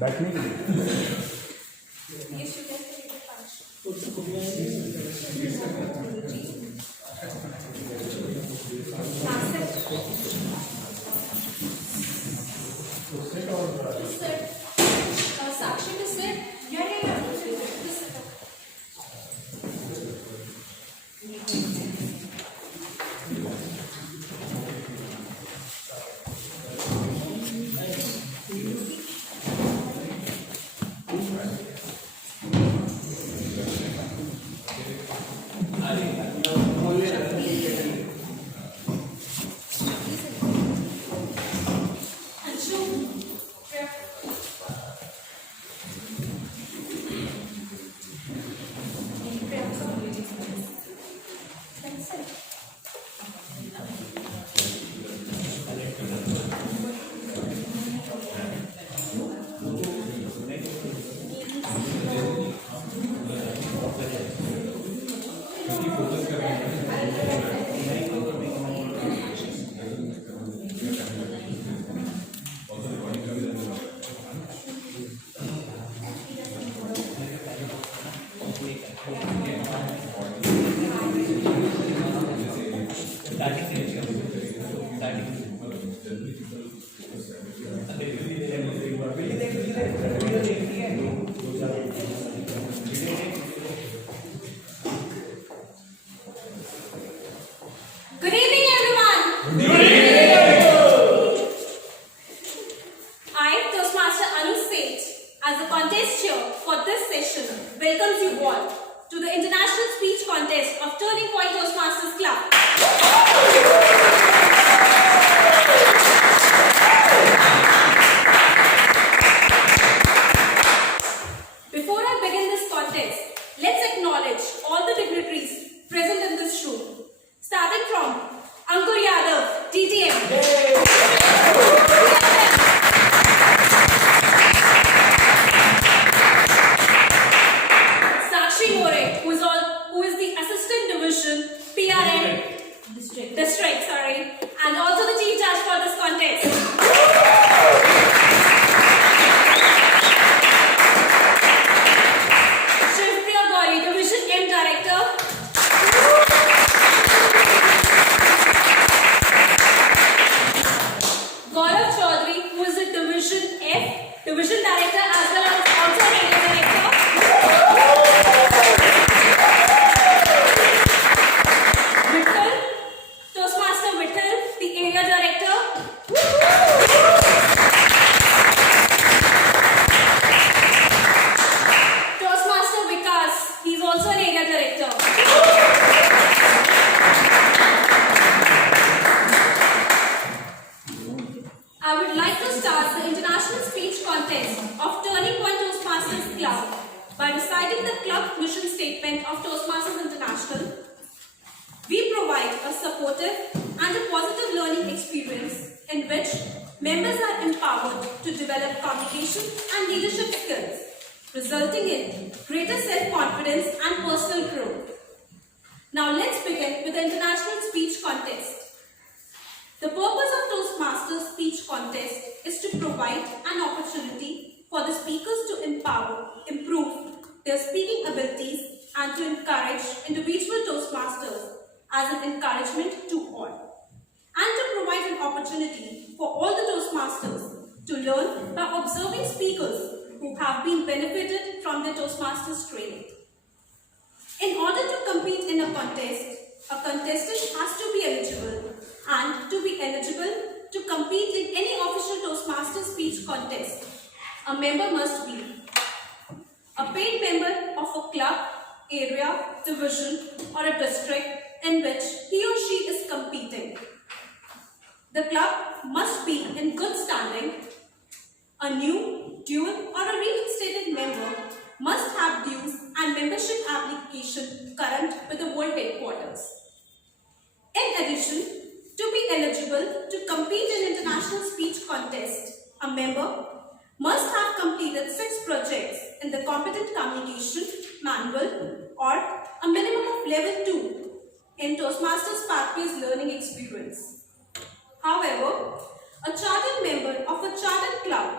बैठने के लिए as the contest chair for this session, welcomes you all to the International Speech Contest of Turning Point Toastmasters Club. Before I begin this contest, let's acknowledge all the dignitaries present in this room, starting from Ankur Yadav, TTM. District, and also the chief judge for this contest. Shivpriya Gauri, Division M Director. Gaurav Chaudhary, who is the Division F, Division Director as well as also Radio Director. By reciting the club mission statement of Toastmasters International, we provide a supportive and a positive learning experience in which members are empowered to develop communication and leadership skills, resulting in greater self-confidence and personal growth. Now let's begin with the International Speech Contest. The purpose of Toastmasters Speech Contest is to provide an opportunity for the speakers to improve their speaking abilities and to encourage individual Toastmasters as an encouragement to all. And to provide an opportunity for all the Toastmasters to learn by observing speakers who have been benefited from their Toastmasters training. In order to compete in a contest, a contestant has to be eligible, and to be eligible to compete in any official Toastmasters speech contest, a member must be a paid member of a club, area, division or a district in which he or she is competing. The club must be in good standing. A new, dual or a reinstated member must have dues and membership application current with the world headquarters. In addition, to be eligible to compete in international speech contest, a member must have completed 6 projects in the competent communication manual or a minimum of level 2 in Toastmasters Pathways learning experience. However, a chartered member of a chartered club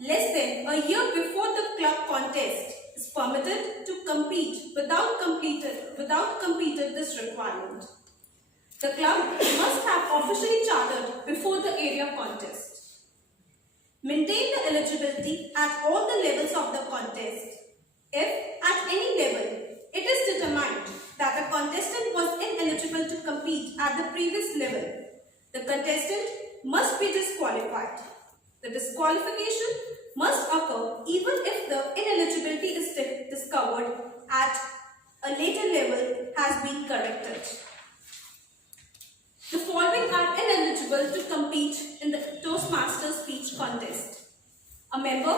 less than a year before the club contest is permitted to compete without completed this requirement. The club must have officially chartered before the area contest. Maintain the eligibility at all the levels of the contest. If at any level it is determined that the contestant was ineligible to compete at the previous level, the contestant must be disqualified. The disqualification must occur even if the ineligibility is discovered at a later level has been corrected. The following are ineligible to compete in the Toastmasters speech contest: a member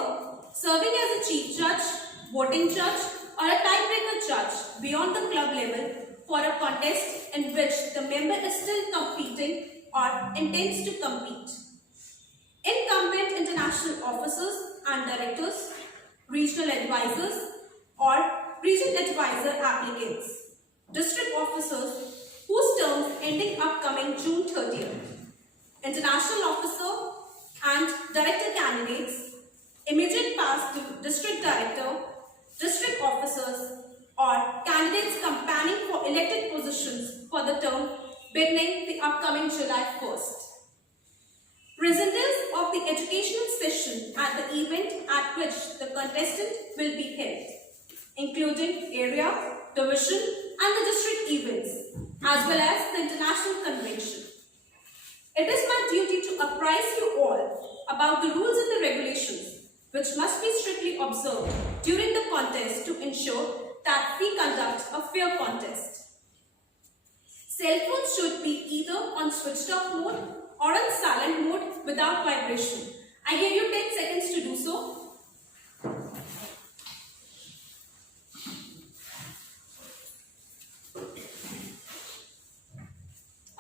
serving as a chief judge, voting judge, or a tiebreaker judge beyond the club level for a contest in which the member is still competing or intends to compete. Incumbent international officers and directors, regional advisors or region advisor applicants, district officers whose terms ending upcoming June 30th, international officer and director candidates, immediate past district director, district officers or candidates campaigning for elected positions for the term beginning the upcoming July 1st. Presenters of the educational session at the event at which the contestant will be held, including area, division and the district events, as well as the international convention. It is my duty to apprise you all about the rules and the regulations which must be strictly observed during the contest to ensure that we conduct a fair contest. Cell phones should be either on switched off mode or on silent mode without vibration. I give you 10 seconds to do so.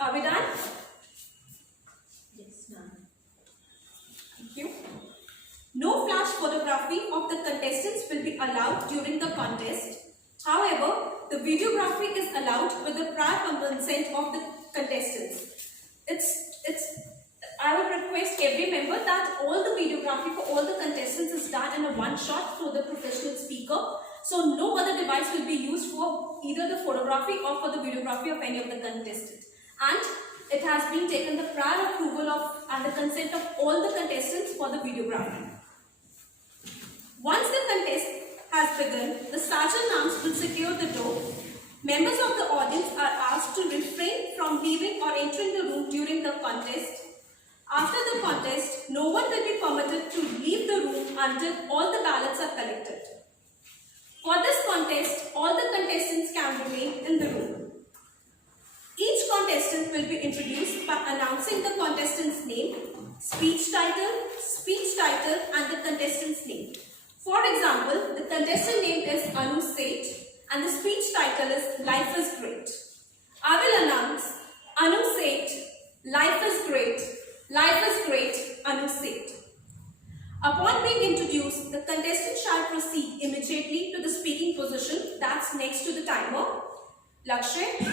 Are we done? Yes, ma'am. Thank you. No flash photography of the contestants will be allowed during the contest. However, the videography is allowed with the prior consent of the contestants. I would request every member that all the videography for all the contestants is done in a one shot through the professional speaker. So no other device will be used for either the photography or for the videography of any of the contestants. And it has been taken the prior approval of and the consent of all the contestants for the videography. Once the contest has begun, the sergeant-at-arms will secure the door. Members of the audience are asked to refrain from leaving or entering the room during the contest. After the contest, no one will be permitted to leave the room until all the ballots are collected. For this contest, all the contestants can remain in the room. Each contestant will be introduced by announcing the contestant's name, speech title, and the contestant's name. For example, the contestant name is Anu Seth and the speech title is Life is Great. I will announce Anu Seth, Life is Great, Life is Great, Anu Seth. Upon being introduced, the contestant shall proceed immediately to the speaking position that's next to the timer. Lakshay.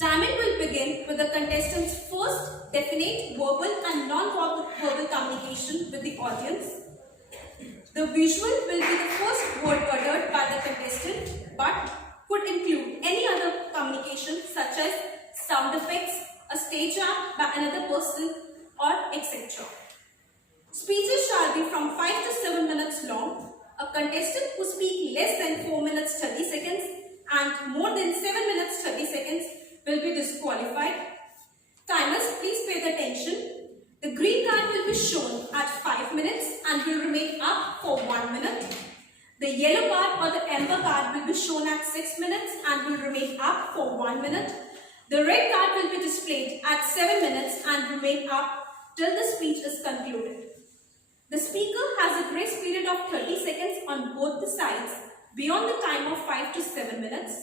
Timing will begin with the contestant's first definite verbal and non-verbal communication with the audience. The visual will be the first word uttered by the contestant but could include any other communication such as sound effects, a stage act by another person or etc. Speeches shall be from 5 to 7 minutes long. A contestant who speaks less than 4 minutes 30 seconds and more than 7 minutes 30 seconds will be disqualified. Timers, please pay the attention. The green card will be shown at 5 minutes and will remain up for 1 minute. The yellow card or the amber card will be shown at 6 minutes and will remain up for 1 minute. The red card will be displayed at 7 minutes and remain up till the speech is concluded. The speaker has a grace period of 30 seconds on both the sides beyond the time of 5 to 7 minutes.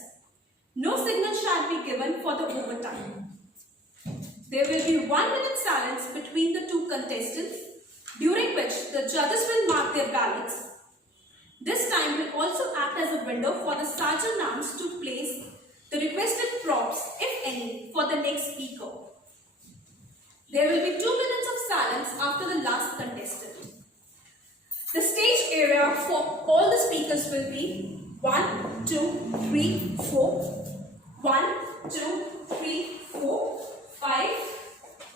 No signal shall be given for the overtime. There will be 1 minute silence between the two contestants, during which the judges will mark their ballots. This time will also act as a window for the sergeant-at-arms to place the requested props, if any, for the next speaker. There will be 2 minutes of silence after the last contestant. 3, 4. 1, 2, 3, 4, 5.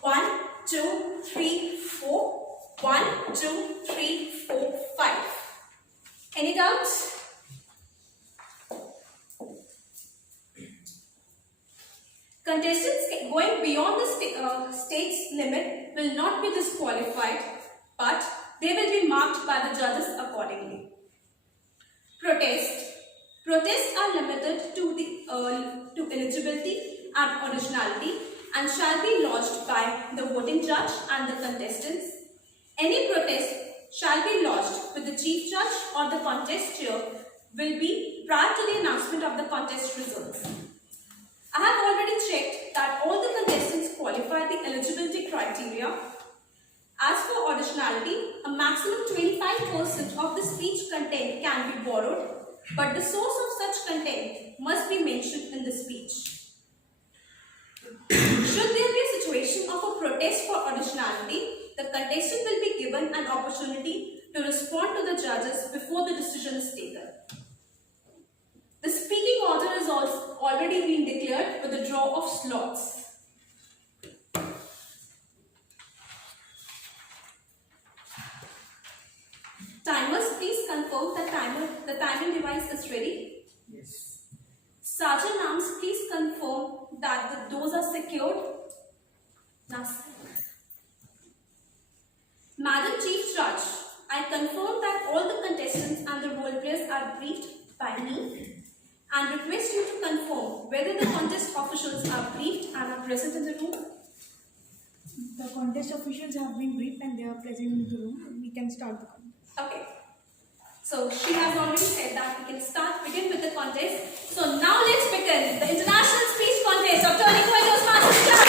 1, 2, 3, 4. 1, 2, 3, 4, 5. Any doubts? Contestants going beyond the state's limit will not be disqualified, but they will be marked by the judges accordingly. Protests are limited to eligibility and originality and shall be lodged by the voting judge and the contestants. Any protest shall be lodged with the chief judge or the contest chair will be prior to the announcement of the contest results. I have already checked that all the contestants qualify the eligibility criteria. As for originality, a maximum 25% of the speech content can be borrowed, but the source of such content must be mentioned in the speech. Should there be a situation of a protest for originality, the contestant will be given an opportunity to respond to the judges before the decision is taken. The speaking order is already been declared with the draw of slots. Timers, please confirm that the timing device is ready. Yes. Sergeant Arms, please confirm that the doors are secured. Madam Chief Judge, I confirm that all the contestants and the role players are briefed by me and request you to confirm whether the contest officials are briefed and are present in the room. The contest officials have been briefed and they are present in the room. We can start the contest. Okay. So she has already said that we can begin with the contest. So now let's begin the international speech contest of Turning Point Toastmasters Club.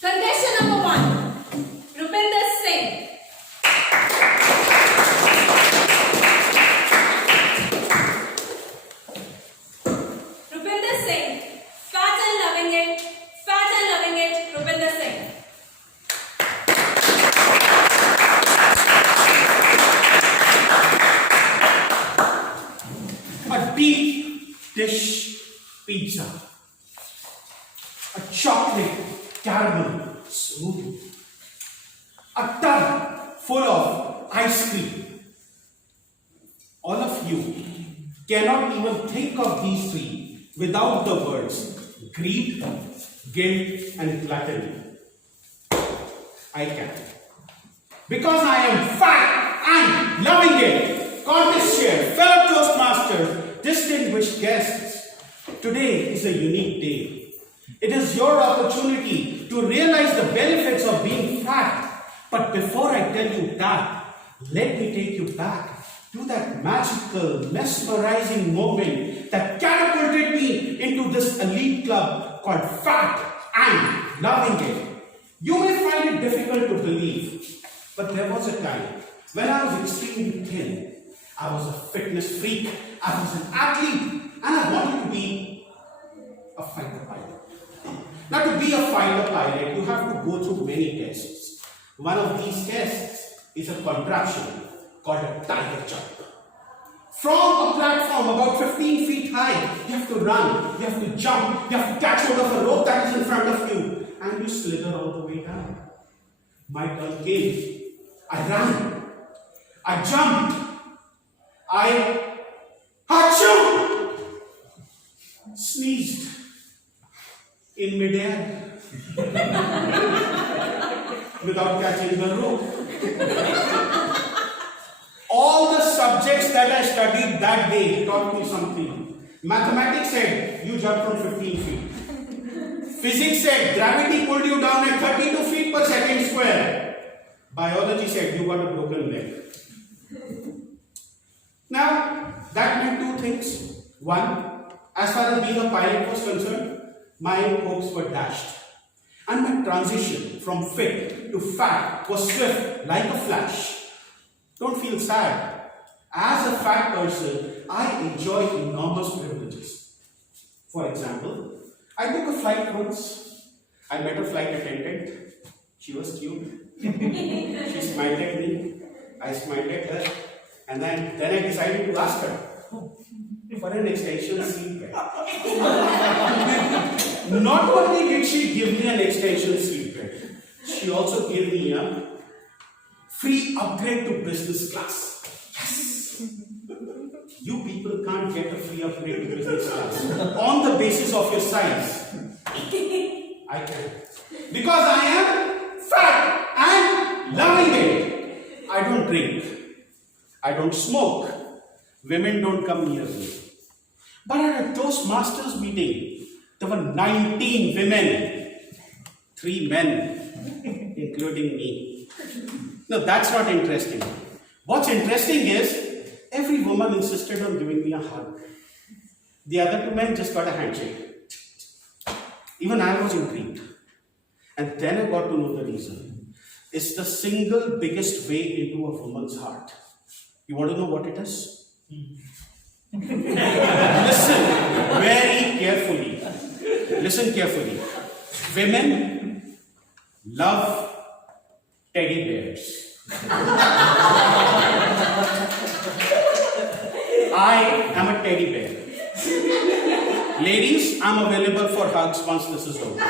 Contestant number 1, Rupinder Singh. Rupinder Singh, fat and loving it, Rupinder Singh. A deep dish pizza, a chocolate caramel smoothie, a tub full of ice cream. All of you cannot even think of these three without the words greed, guilt, and gluttony. I can. Because I am fat and loving it. Contest chair, fellow Toastmasters, distinguished guests, today is a unique day. It is your opportunity to realize the benefits of being fat. But before I tell you that, let me take you back to that magical, mesmerizing moment that catapulted me into this elite club called Fat and Loving It. You may find it difficult to believe, but there was a time when I was extremely thin. I was a fitness freak, I was an athlete, and I wanted to be a fighter pilot. Now, to be a fighter pilot, you have to go through many tests. One of these tests is a contraption called a tiger jump. From a platform about 15 feet high, you have to run, you have to jump, you have to catch hold of a rope that is in front of you, and you slither all the way down. My turn came. I ran. I jumped. I achoo! Sneezed in midair without catching the rope. All the subjects that I studied that day taught me something. Mathematics said you jump from 15 feet. Physics said gravity pulled you down at 32 feet per second square. Biology said you got a broken leg. Now, that meant two things. One, as far as being a pilot was concerned, my hopes were dashed. And my transition from fit to fat was swift like a flash. Don't feel sad. As a fat person, I enjoy enormous privileges. For example, I took a flight once. I met a flight attendant. She was cute. She smiled at me, I smiled at her, and then I decided to ask her for an extension seat belt. Not only did she give me an extension seat belt, she also gave me a free upgrade to business class. Yes! You people can't get a free upgrade to business class on the basis of your size. I can. Because I am fat and loving it. I don't drink. I don't smoke. Women don't come near me. But at a Toastmasters meeting, there were 19 women, 3 men, including me. No, that's not interesting. What's interesting is, every woman insisted on giving me a hug. The other 2 men just got a handshake. Even I was intrigued. And then I got to know the reason. It's the single biggest way into a woman's heart. You want to know what it is? Listen very carefully. Listen carefully. Women love teddy bears. I am a teddy bear. Ladies, I'm available for hugs once this is over.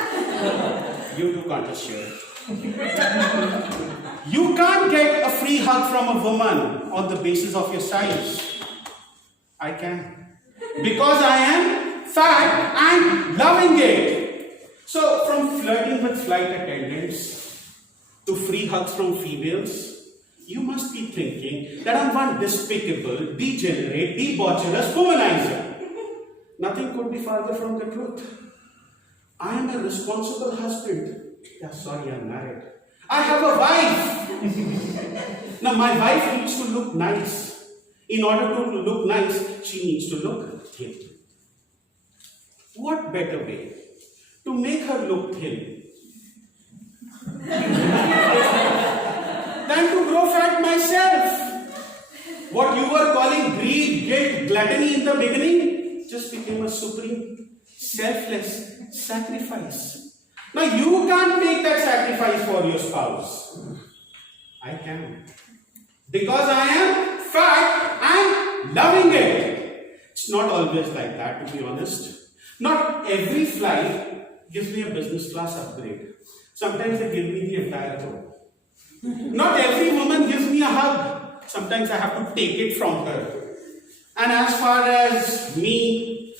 You two can't just share. You can't get a free hug from a woman on the basis of your size. I can. Because I am fat and loving it. So, from flirting with flight attendants to free hugs from females, you must be thinking that I'm one despicable, degenerate, debaucherous womanizer. Nothing could be farther from the truth. I am a responsible husband. Yeah, sorry, I'm married. I have a wife. Now, my wife needs to look nice. In order to look nice, she needs to look thin. What better way to make her look thin than to grow fat myself? What you were calling greed, guilt, gluttony in the beginning just became a supreme, selfless sacrifice. Now you can't make that sacrifice for your spouse. I can. Because I am fat and loving it. It's not always like that, to be honest. Not every flight gives me a business class upgrade. Sometimes they give me the entire row. Not every woman gives me a hug. Sometimes I have to take it from her. And as far as me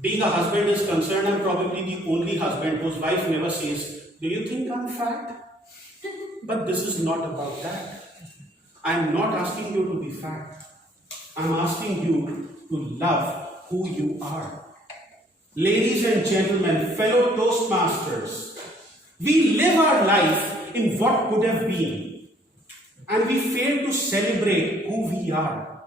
being a husband is concerned, I'm probably the only husband whose wife never says, "Do you think I'm fat?" But this is not about that. I'm not asking you to be fat. I'm asking you to love who you are. Ladies and gentlemen, fellow Toastmasters, we live our life in what could have been, and we fail to celebrate who we are.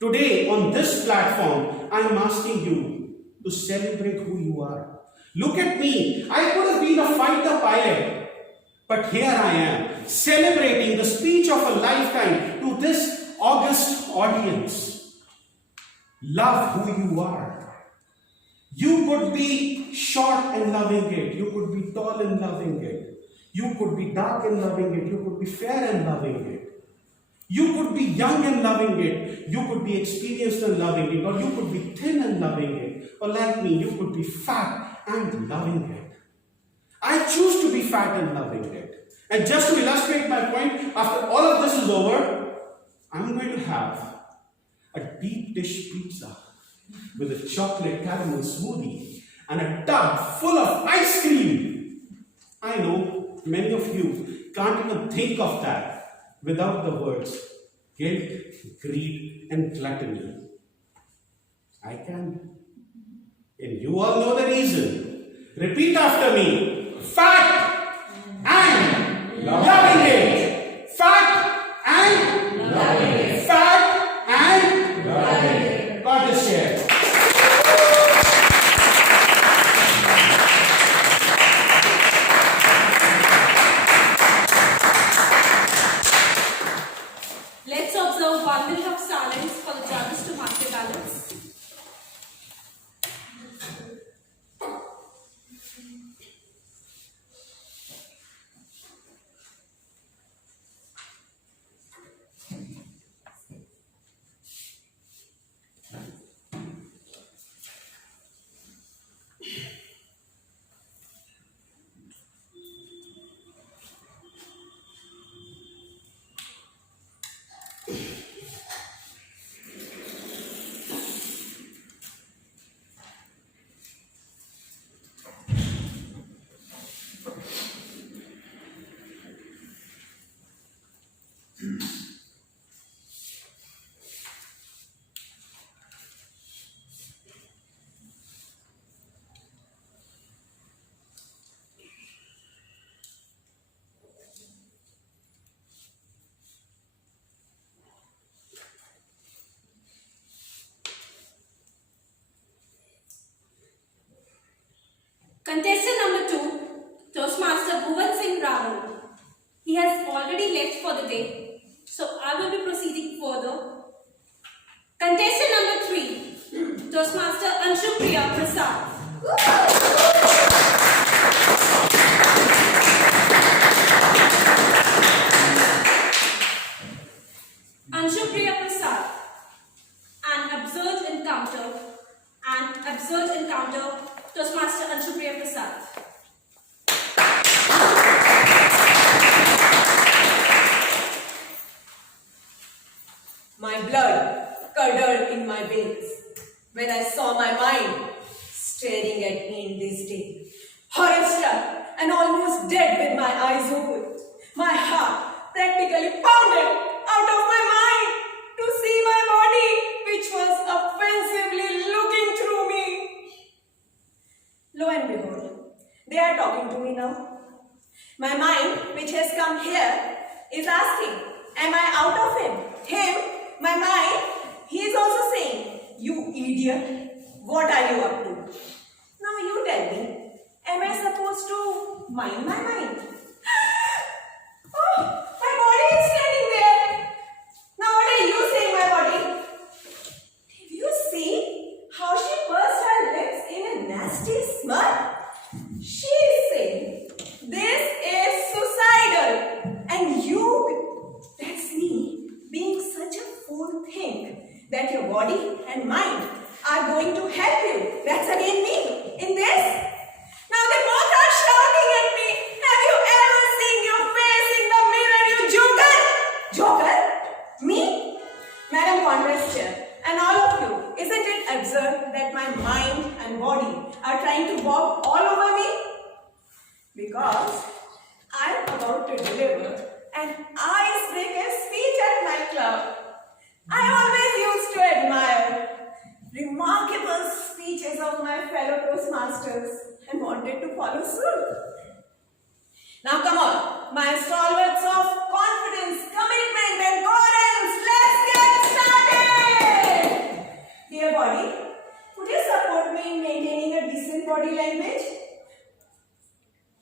Today, on this platform, I'm asking you to celebrate who you are. Look at me. I could have been a fighter pilot, but here I am, celebrating the speech of a lifetime to this august audience. Love who you are. You could be short and loving it. You could be tall and loving it. You could be dark and loving it. You could be fair and loving it. You could be young and loving it. You could be experienced and loving it. Or you could be thin and loving it. Or like me, you could be fat and loving it. I choose to be fat and loving it. And just to illustrate my point, after all of this is over, I'm going to have a deep dish pizza with a chocolate caramel smoothie and a tub full of ice cream. I know many of you can't even think of that without the words guilt, greed, and gluttony. I can. And you all know the reason. Repeat after me. Fat and loving it. Fat and loving it. Fat and loving it. God is share. Let's observe 1 minute of silence for the judges to mark their ballots. Contestant number 2, Toastmaster Bhuvan Singh Rahul. He has already left for the day, so I will be proceeding further. Contestant number 3, Toastmaster Anshu Priya Prasad. Anshu Priya Prasad. An absurd encounter. Toastmaster Anshu Priya Prasad. My blood curdled in my veins when I saw my mind staring at me in this day. Horror-struck and almost dead with my eyes open, my heart practically pounded out of my mind to see my body, which was offensively looking through me. Lo and behold, they are talking to me now. My mind, which has come here, is asking, am I out of him? Him, my mind, he is also saying, you idiot, what are you up to? Now you tell me, am I supposed to mind my mind? Oh, my body is standing there. Now what are you saying, my body? Did you see how she pursed her lips in a nasty smile? She is saying, this is suicidal. And you, that's me, being such a fool, think that your body and mind are going to help you. That's again me in this. Now they both are shouting at me. Have you ever seen your face in the mirror, you joker? Joker? Me? Madam Congresschair, and all of you, isn't it absurd that my mind and body are trying to walk all over me? Because I am about to deliver an icebreaker speech at my club. I always used to admire remarkable speeches of my fellow Toastmasters and wanted to follow suit. Now come on, my stalwarts of confidence, commitment and coherence, let's get started! Dear body, would you support me in maintaining a decent body language?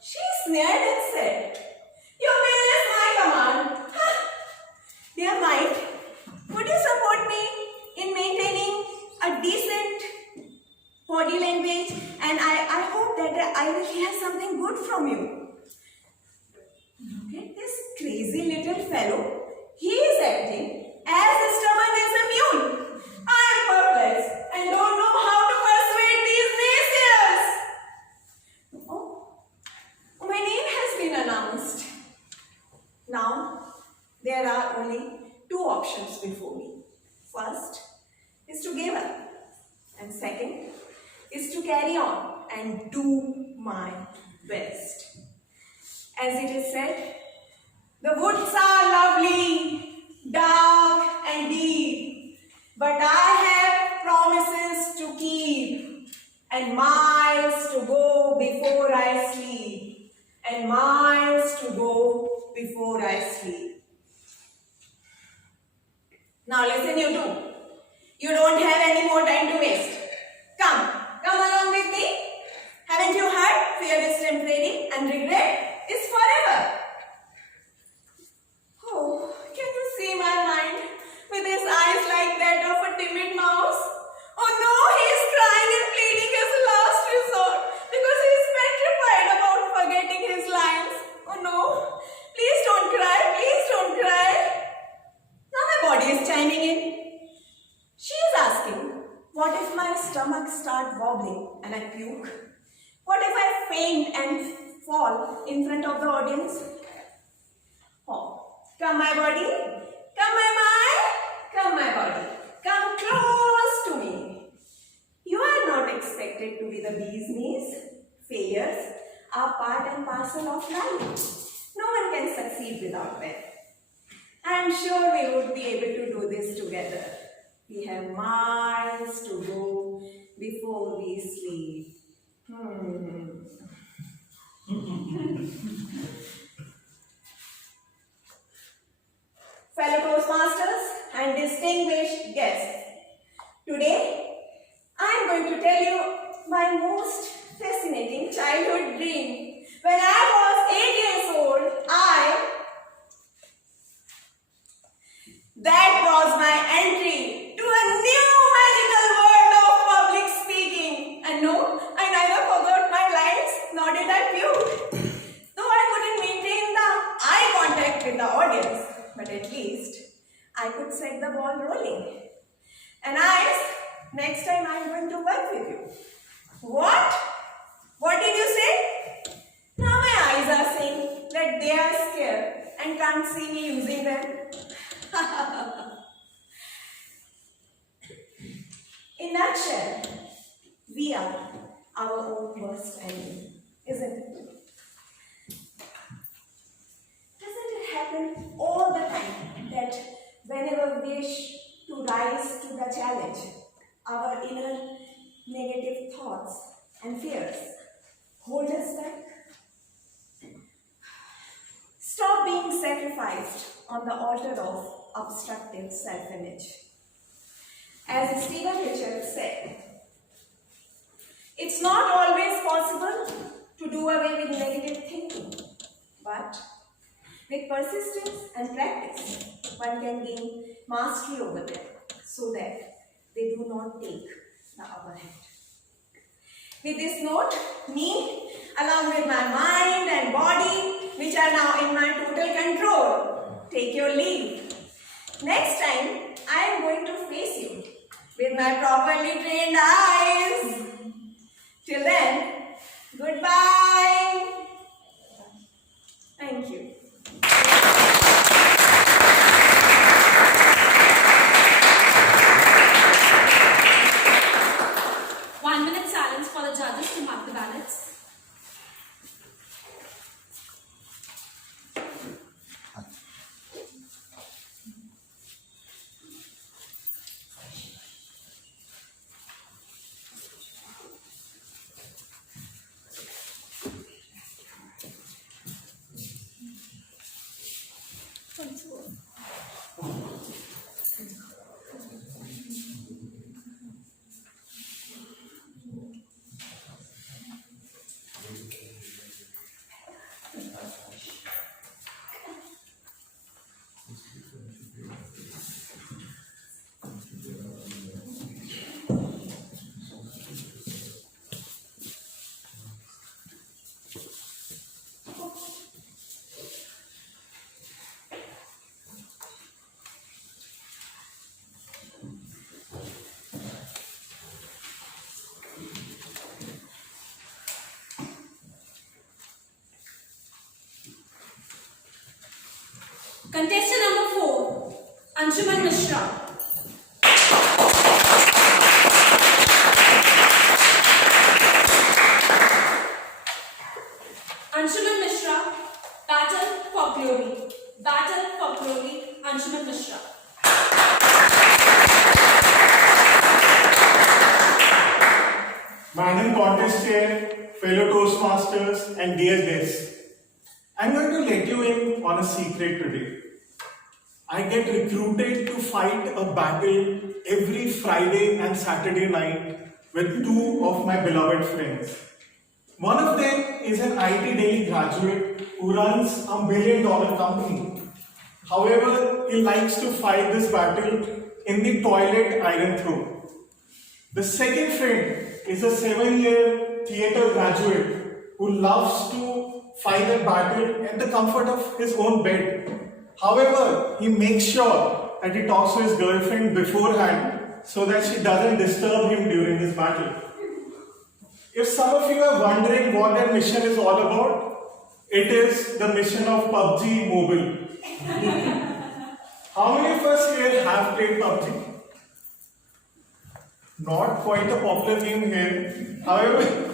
She sneered and said, your will is my command. Dear mind, would you support me in maintaining a decent body language? And I hope that I will hear something good from you. Look at this crazy little fellow. He is acting as stubborn as a mule. I am perplexed and don't know how to persuade these naysayers. Oh, my name has been announced. Now, there are only two options before me. First is to give up, and second is to carry on and do my best. As it is said, the woods are lovely, dark and deep, but I have promises to keep and miles to go before I sleep, and miles to go before I sleep. Now listen, you two. You don't have any more time to waste. Come along with me. Haven't you heard? Fear is temporary and regret is forever. Oh, can you see my mind with his eyes like that of a timid mouse? Oh no, he is crying and pleading his last resort because he is petrified about forgetting his lines. Oh no, please don't cry, please don't cry. Now my body is chiming in. She is asking, what if my stomach starts wobbling and I puke? What if I faint and fall in front of the audience? Oh, come my body, come my mind, come my body, come close to me. You are not expected to be the bee's knees. Failures are part and parcel of life. No one can succeed without them. I am sure we would be able to do this together. We have miles to go before we sleep. Fellow Toastmasters and distinguished guests, today I am going to tell you my most fascinating childhood dream. When I was 8 years old, that was my entry to a new magical world of public speaking. And no, I neither forgot my lines nor did I puke. Though I couldn't maintain the eye contact with the audience, but at least I could set the ball rolling. And eyes, next time I'm going to work with you. What? What did you say? Now my eyes are saying that they are scared and can't see me using them. In nutshell, we are our own worst enemy, isn't it? Doesn't it happen all the time that whenever we wish to rise to the challenge, our inner negative thoughts and fears hold us back? Stop being sacrificed on the altar of obstructive self-image. As Stephen Richards said, it's not always possible to do away with negative thinking, but with persistence and practice, one can gain mastery over them so that they do not take the upper hand. With this note, me, along with my mind and body, which are now in my total control, take your leave. Next time, I am going to face you with my properly trained eyes. Till then, goodbye. Thank you. 1 minute silence for the judges to mark the ballots. Contestant number 4, Anshuman Mishra. Anshuman Mishra, battle for glory. Battle for glory, Anshuman Mishra. Madam Contest Chair, fellow Toastmasters and dear guests, I'm going to let you in on a secret today. I get recruited to fight a battle every Friday and Saturday night with 2 of my beloved friends. One of them is an IT Delhi graduate who runs a $1 million company. However, he likes to fight this battle in the toilet iron throw. The second friend is a 7-year theatre graduate who loves to fight a battle in the comfort of his own bed. However, he makes sure that he talks to his girlfriend beforehand so that she doesn't disturb him during this battle. If some of you are wondering what that mission is all about, it is the mission of PUBG Mobile. How many of us here have played PUBG? Not quite a popular game here. However,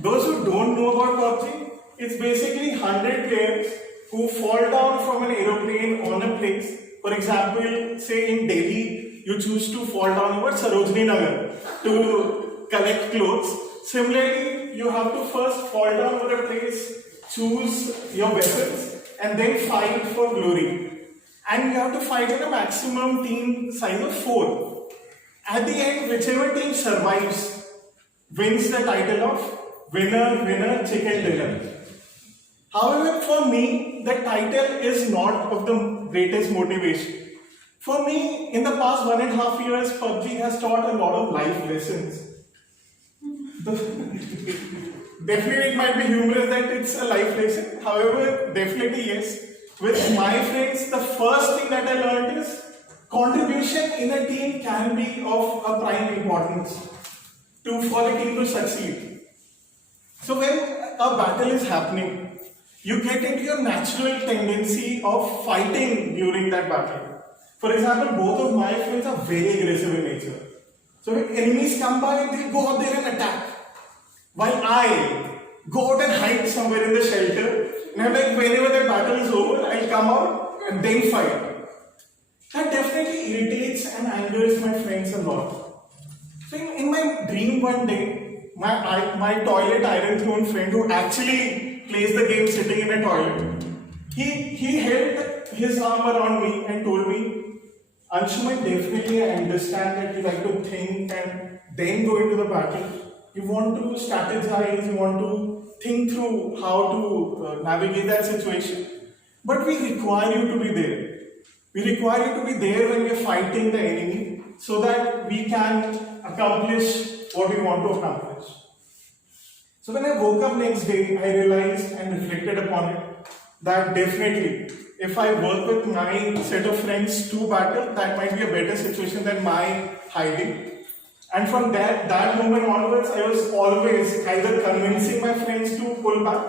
those who don't know about PUBG, it's basically 100 players who fall down from an aeroplane on a place. For example, say in Delhi, you choose to fall down over Sarojini Nagar to collect clothes. Similarly, you have to first fall down over a place, choose your weapons, and then fight for glory. And you have to fight in a maximum team size of 4. At the end, whichever team survives wins the title of winner, winner, chicken dinner. However, for me, the title is not of the greatest motivation. For me, in the past 1.5 years, PUBG has taught a lot of life lessons. Definitely, it might be humorous that it's a life lesson. However, definitely yes. With my friends, the first thing that I learned is contribution in a team can be of a prime importance for the team to succeed. So when a battle is happening, you get into your natural tendency of fighting during that battle. For example, both of my friends are very aggressive in nature. So when enemies come by, they go out there and attack. While I go out and hide somewhere in the shelter, and I'm like, whenever the battle is over, I'll come out and then fight. That definitely irritates and angers my friends a lot. So in my dream one day, my toilet iron throne friend who actually plays the game sitting in a toilet, he held his arm around me and told me, Anshuman, definitely I understand that you like to think and then go into the battle. You want to strategize, you want to think through how to navigate that situation. But we require you to be there. We require you to be there when we are fighting the enemy so that we can accomplish what we want to accomplish. So when I woke up next day, I realized and reflected upon it that definitely if I work with my set of friends to battle, that might be a better situation than my hiding. And from that moment onwards, I was always either convincing my friends to pull back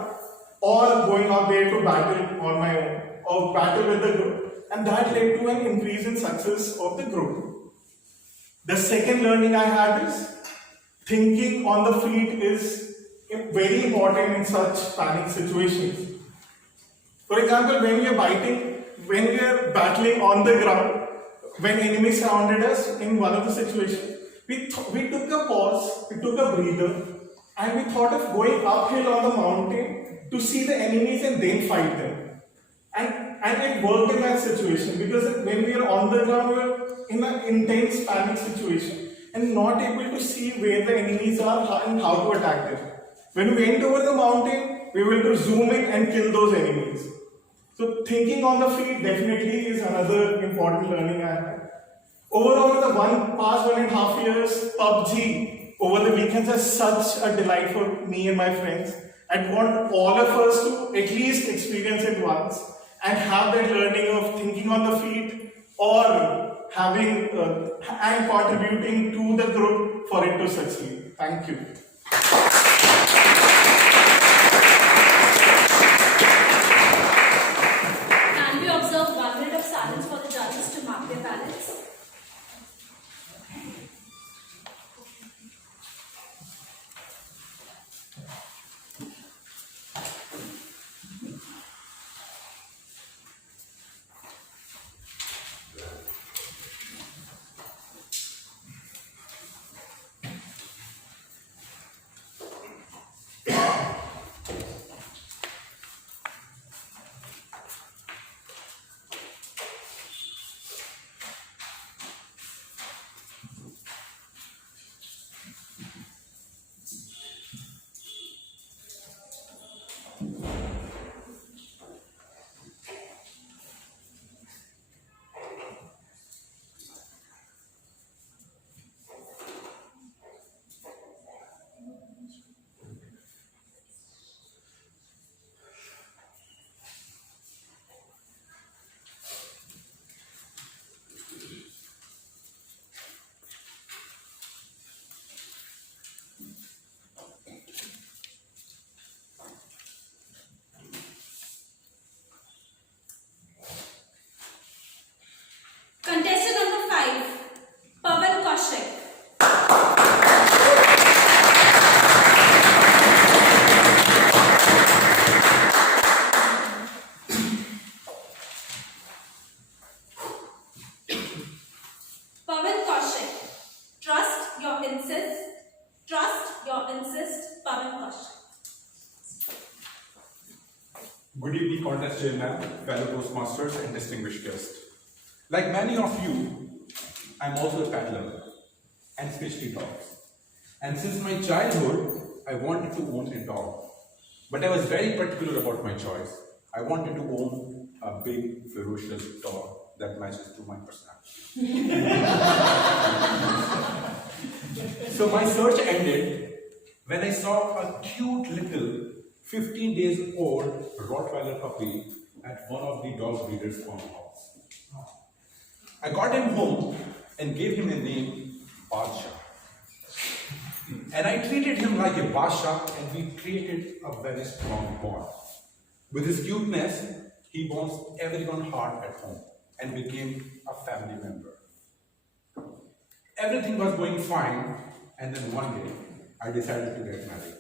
or going out there to battle on my own or battle with the group. And that led to an increase in success of the group. The second learning I had is thinking on the feet is very important in such panic situations. For example, when we are battling on the ground, when enemies surrounded us in one of the situations, we took a pause, we took a breather, and we thought of going uphill on the mountain to see the enemies and then fight them. And it worked in that situation because when we are on the ground, we are in an intense panic situation and not able to see where the enemies are and how to attack them. When we went over the mountain, we were able to zoom in and kill those enemies. So thinking on the feet definitely is another important learning I had. Overall, the past 1.5 years, PUBG over the weekends is such a delight for me and my friends. I want all of us to at least experience it once and have that learning of thinking on the feet or having and contributing to the group for it to succeed. Thank you. Can we observe 1 minute of silence for the judges to mark their ballots? Contestant number 5, Pavan Kaushik. Pavan Kaushik. Trust your insist. Trust your insist. Pavan Kaushik. Good evening, contest chairman, fellow Toastmasters, and distinguished guests. Like many of you, I'm also a pet lover, and especially dogs. And since my childhood, I wanted to own a dog. But I was very particular about my choice. I wanted to own a big, ferocious dog that matches to my personality. So my search ended when I saw a cute little 15 days old Rottweiler puppy at one of the dog breeders' farmhouse. I got him home and gave him a name, Badsha. And I treated him like a Basha, and we created a very strong bond. With his cuteness, he won everyone's heart at home and became a family member. Everything was going fine, and then one day, I decided to get married.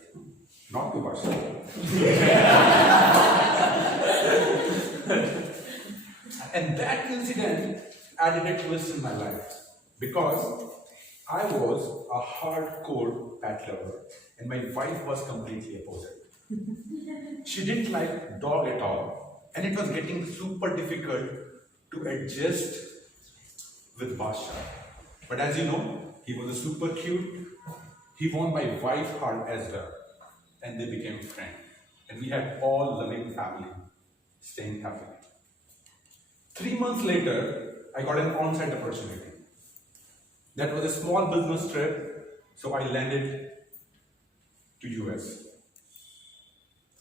Not to Basha. And that incident added a twist in my life, because I was a hardcore pet lover and my wife was completely opposite. She didn't like dog at all, and it was getting super difficult to adjust with Basha. But as you know, he was a super cute. He won my wife's heart as well, and they became friends. And we had all loving family, staying happily. 3 months later, I got an on-site opportunity. That was a small business trip, so I landed to US.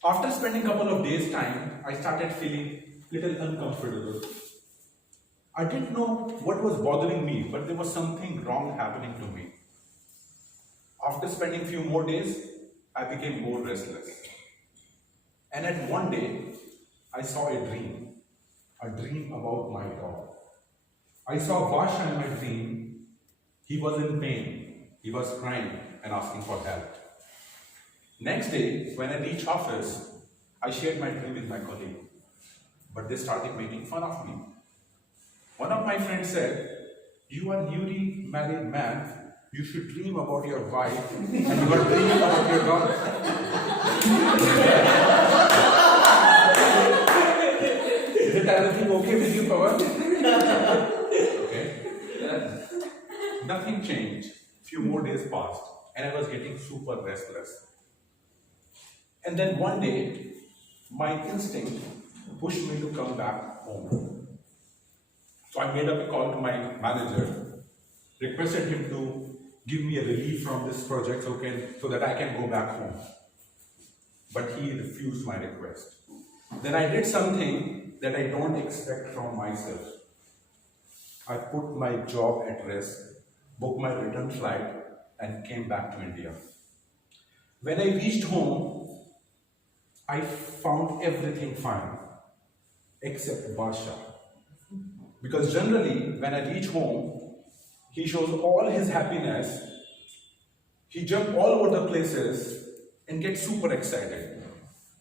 After spending a couple of days' time, I started feeling a little uncomfortable. I didn't know what was bothering me, but there was something wrong happening to me. After spending few more days, I became more restless. And at one day, I saw a dream about my dog. I saw Basha in my dream. He was in pain. He was crying and asking for help. Next day, when I reached office, I shared my dream with my colleague. But they started making fun of me. One of my friends said, "You are a newly married man. You should dream about your wife, and you are dreaming about your dog." Is it everything okay with you, Pawan? Okay. Nothing changed. Few more days passed, and I was getting super restless. And then one day, my instinct pushed me to come back home. So I made up a call to my manager, requested him to give me a relief from this project so that I can go back home. But he refused my request. Then I did something that I don't expect from myself. I put my job at risk, booked my return flight, and came back to India. When I reached home, I found everything fine, except Basha. Because generally, when I reach home, he shows all his happiness, he jumps all over the places and gets super excited.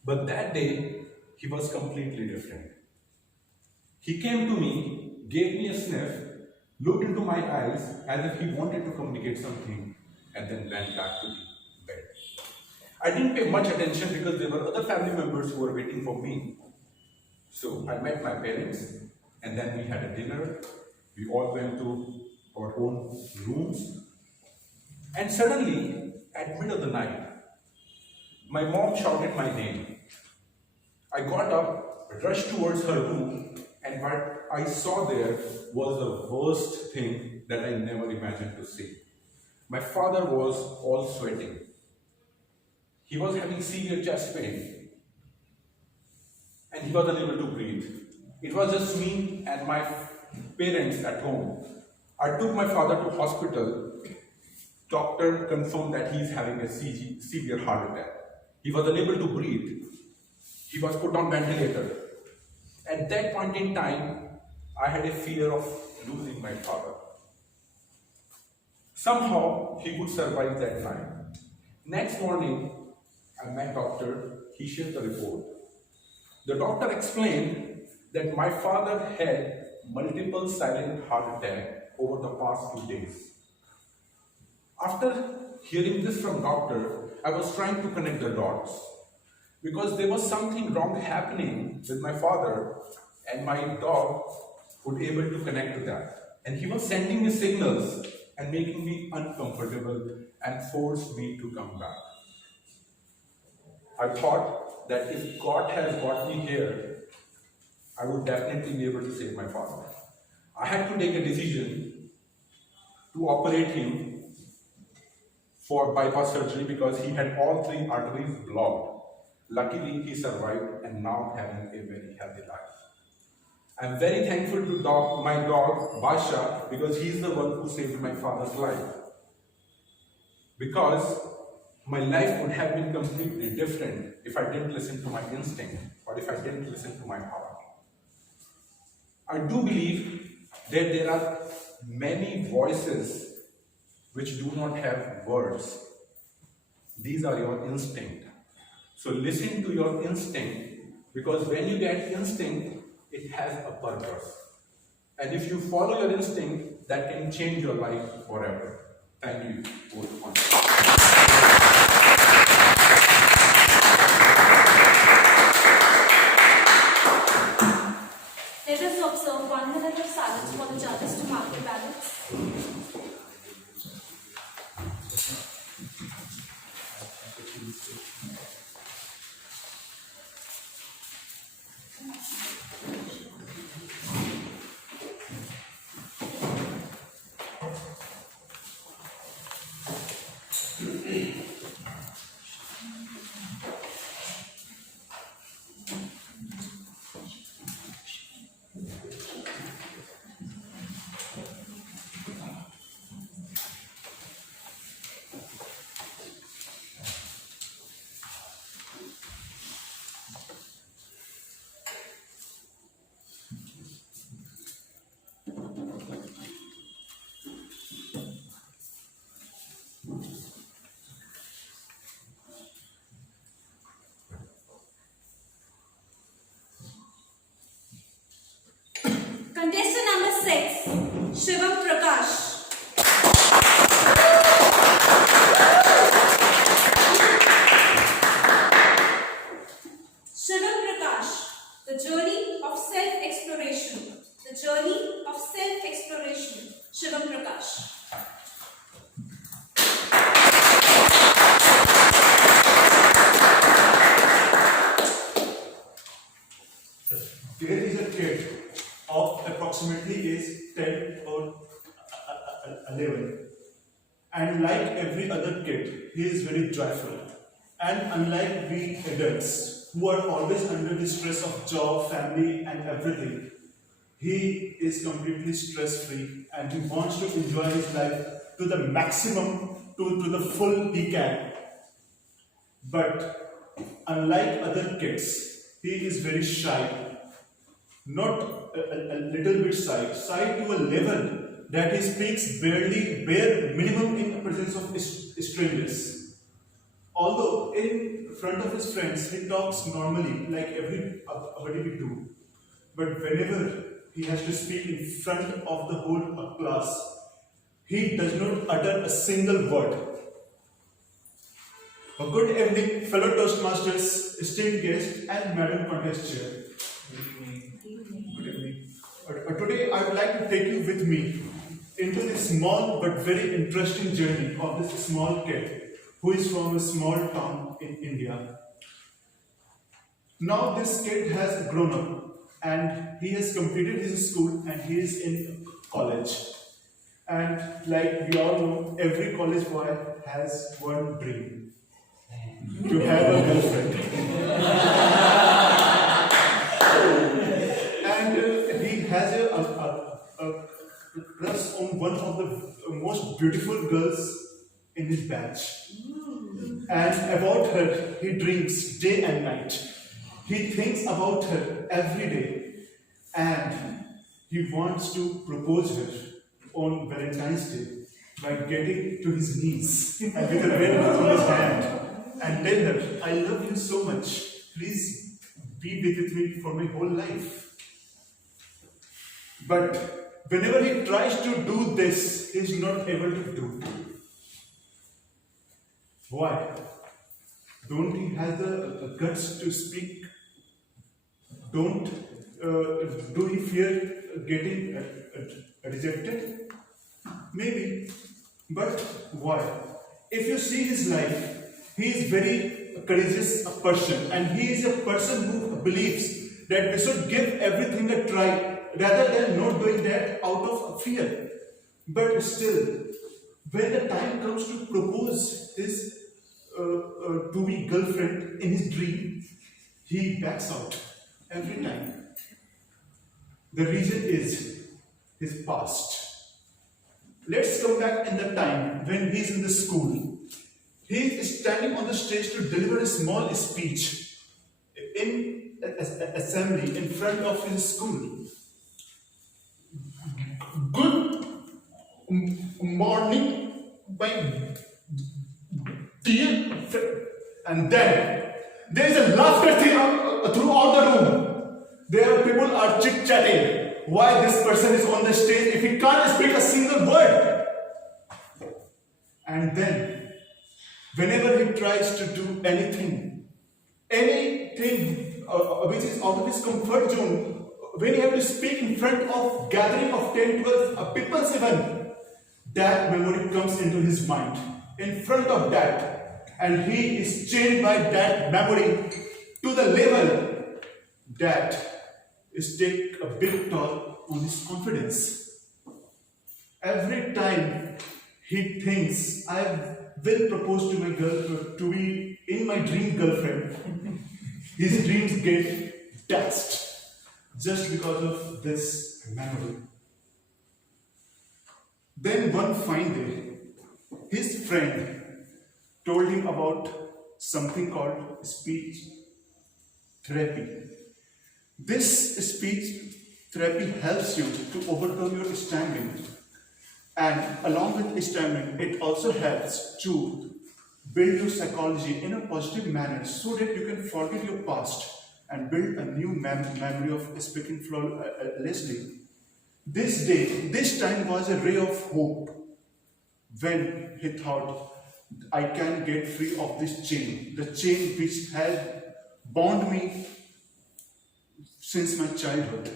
But that day, he was completely different. He came to me, gave me a sniff, looked into my eyes as if he wanted to communicate something, and then went back to the bed. I didn't pay much attention because there were other family members who were waiting for me. So I met my parents, and then we had a dinner. We all went to our own rooms. And suddenly, at mid of the night, my mom shouted my name. I got up, rushed towards her room, and what I saw there was the worst thing that I never imagined to see. My father was all sweating. He was having severe chest pain, and he was unable to breathe. It was just me and my parents at home. I took my father to hospital. Doctor confirmed that he is having a severe heart attack. He was unable to breathe. He was put on ventilator. At that point in time, I had a fear of losing my father. Somehow, he would survive that night. Next morning, I met doctor. He shared the report. The doctor explained that my father had multiple silent heart attack over the past few days. After hearing this from doctor, I was trying to connect the dots because there was something wrong happening with my father, and my dog was able to connect to that. And he was sending me signals and making me uncomfortable and forced me to come back. I thought that if God has got me here, I would definitely be able to save my father. I had to take a decision to operate him for bypass surgery because he had all three arteries blocked. Luckily, he survived and now having a very healthy life. I'm very thankful to my dog, Basha, because he's the one who saved my father's life. Because my life would have been completely different if I didn't listen to my instinct or if I didn't listen to my heart. I do believe that there are many voices which do not have words. These are your instinct. So listen to your instinct, because when you get instinct, it has a purpose. And if you follow your instinct, that can change your life forever. Thank you both once. Let us observe 1 minute of silence for the judges to mark the ballots. Contestant number 6, Shivam Prakash. Shivam Prakash, the journey of self-exploration. The journey of self-exploration. Shivam Prakash. There is a kid of approximately age 10 or 11, and like every other kid, he is very joyful. And unlike we adults who are always under the stress of job, family, and everything, he is completely stress-free and he wants to enjoy his life to the maximum, to the full he can. But unlike other kids, he is very shy. Not a little bit shy to a level that he speaks bare minimum in the presence of strangers. Although in front of his friends, he talks normally like everybody we do. But whenever he has to speak in front of the whole class, he does not utter a single word. A good evening, fellow Toastmasters, esteemed guests, and Madam Contest Chair. Good evening. Today I would like to take you with me into this small but very interesting journey of this small kid who is from a small town in India. Now this kid has grown up and he has completed his school and he is in college. And like we all know, every college boy has one dream: to have a girlfriend. And he has a crush on one of the most beautiful girls in his batch. And about her, he dreams day and night. He thinks about her every day. And he wants to propose her on Valentine's Day by getting to his knees and with a ring on his hand and tell her, I love you so much. Please be with me for my whole life. But whenever he tries to do this, he is not able to do. Why? Don't he have the guts to speak? Do he fear getting rejected? Maybe. But why? If you see his life, He is very courageous person, and he is a person who believes that we should give everything a try rather than not doing that out of fear. But still, when the time comes to propose his to-be girlfriend in his dream, he backs out every time. The reason is his past. Let's come back in the time when he is in the school. He is standing on the stage to deliver a small speech in assembly in front of his school. Good morning, my dear friend. And then there is a laughter throughout the room. There people are chit-chatting. Why this person is on the stage if he can't speak a single word? And then, whenever he tries to do anything which is out of his comfort zone, when he has to speak in front of gathering of 10, 12 people even, that memory comes into his mind. In front of that, and he is chained by that memory to the level that is take a big toll on his confidence. Every time he thinks, I will propose to my girl to be in my dream girlfriend, his dreams get dashed just because of this memory. Then one fine day, his friend told him about something called speech therapy. This speech therapy helps you to overcome your stammering, and along with stammering, it also helps to build your psychology in a positive manner so that you can forget your past and build a new memory of speaking flawlessly. This time was a ray of hope when he thought, I can get free of this chain, the chain which had bound me since my childhood.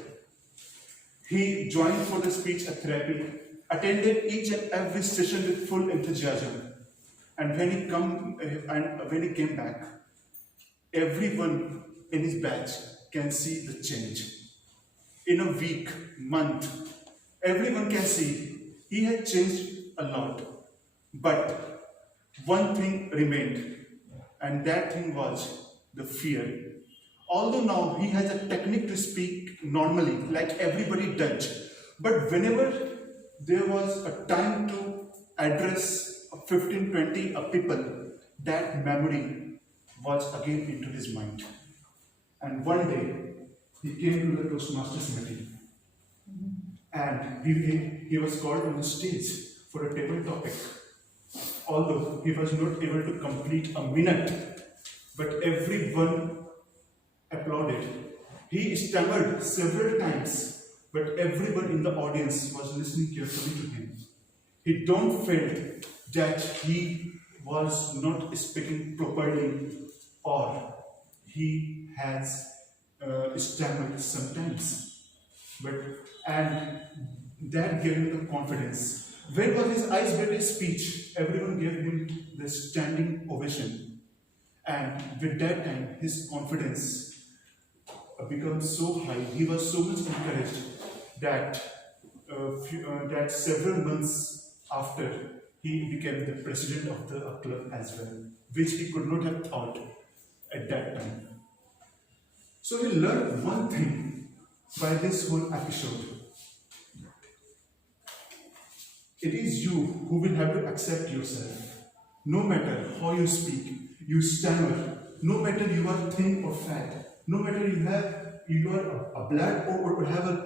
He joined for the speech therapy, attended each and every session with full enthusiasm. And when he came back, everyone in his batch can see the change. In a week, month, everyone can see he had changed a lot. But one thing remained, and that thing was the fear. Although now he has a technique to speak normally, like everybody does, but whenever there was a time to address 15, 20 people, that memory was again into his mind. And one day, he came to the Toastmasters meeting, and he was called on the stage for a table topic. Although he was not able to complete a minute, but everyone applauded. He stammered several times, but everyone in the audience was listening carefully to him. He don't felt that he was not speaking properly, or he has stammered sometimes. And that gave him the confidence. When was his icebreaker speech? Everyone gave him the standing ovation. And with that time, his confidence became so high. He was so much encouraged that that several months after, he became the president of the club as well, which he could not have thought at that time. So we learned one thing by this whole episode. It is you who will have to accept yourself. No matter how you speak, you stammer, no matter you are thin or fat, no matter you are a black or have a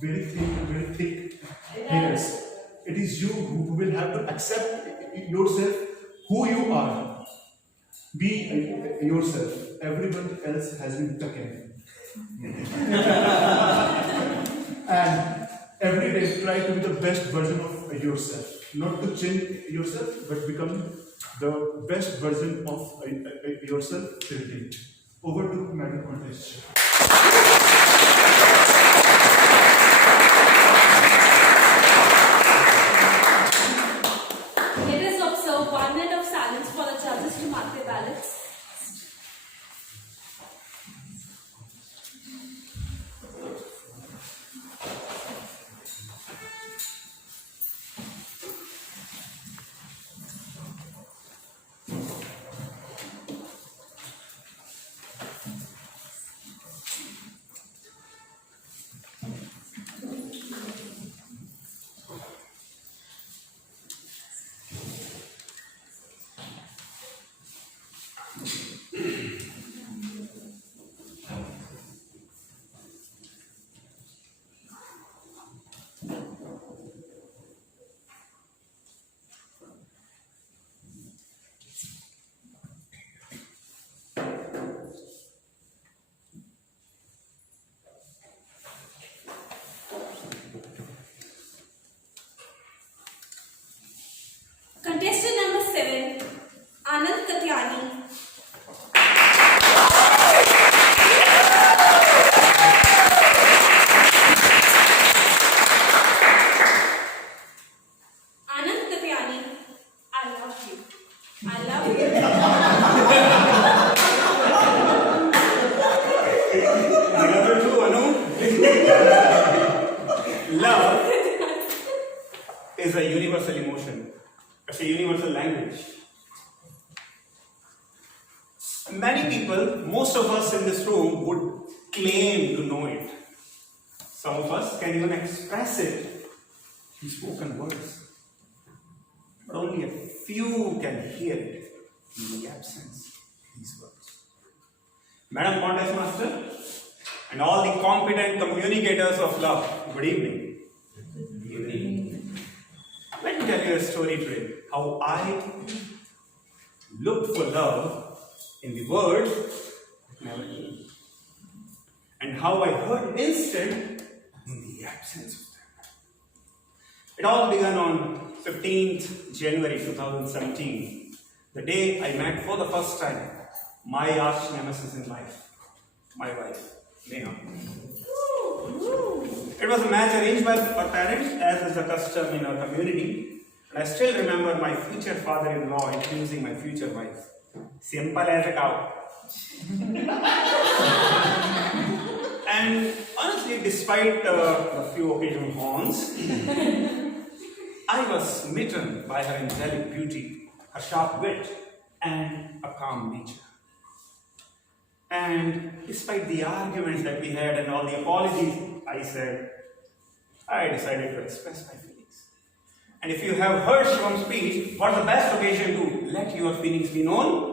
very thick hairs. It is you who will have to accept yourself, who you are. Be yourself. Everyone else has been taken. And every day try to be the best version of yourself. Not to change yourself, but become the best version of yourself till date. Over to Madam Contest. Let us observe 1 minute of silence for the judges to Katyani. Anand Katyani, I love you. I love you. I love you too, Anu. Love is a universal emotion. It's a universal language. Many people, most of us in this room would claim to know it. Some of us can even express it in spoken words. But only a few can hear it in the absence of these words. Madam Contest Master and all the competent communicators of love, good evening. Good evening. Let me tell you a story today. How I looked for love in the words that never came. And how I heard instead in the absence of them. It all began on 15th January 2017, the day I met for the first time my arch nemesis in life, my wife, Neha. It was a match arranged by our parents, as is the custom in our community, and I still remember my future father-in-law introducing my future wife. Simple as a cow. And honestly, despite a few occasional horns, I was smitten by her angelic beauty, her sharp wit, and a calm nature. And despite the arguments that we had and all the apologies I decided to express my feelings. And if you have heard Shivam's speech, what's the best occasion to let your feelings be known?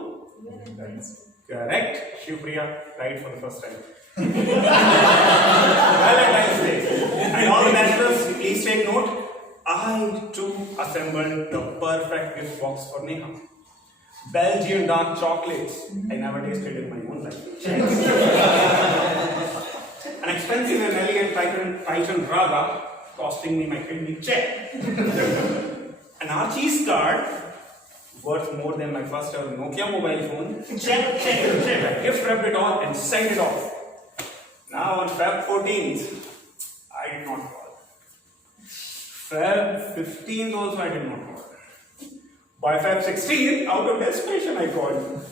Correct, Shivpriya, right for the first time. Valentine's Day. And all the bachelors, please take note. I too assembled the perfect gift box for Neha. Belgian dark chocolates. I never tasted in my own life. An expensive and elegant Titan Raga costing me my kidney check. An Archie's card worth more than my first ever Nokia mobile phone. Check. I gift wrapped it all and sent it off. Now on Feb 14th, I did not call. Feb 15th also I did not call. By Feb 16th, out of desperation I called.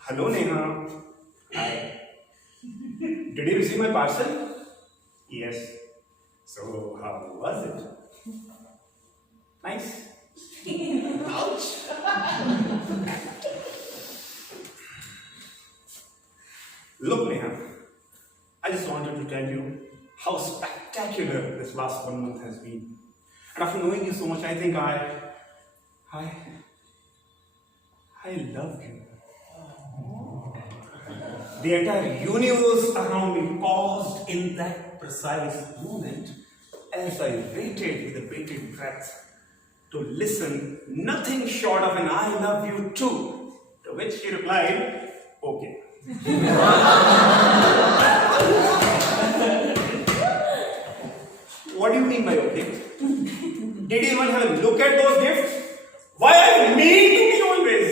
Hello Neha. Hi. Did you receive my parcel? Yes. So how was it? Nice. Ouch. Look Neha, I just wanted to tell you how spectacular this last 1 month has been. And after knowing you so much, I think I love you. The entire universe around me paused in that precise moment as I waited with a bated breath to listen nothing short of an I love you too, to which she replied, okay. What do you mean by okay? Did you even have a look at those gifts? Why are you mean to me always?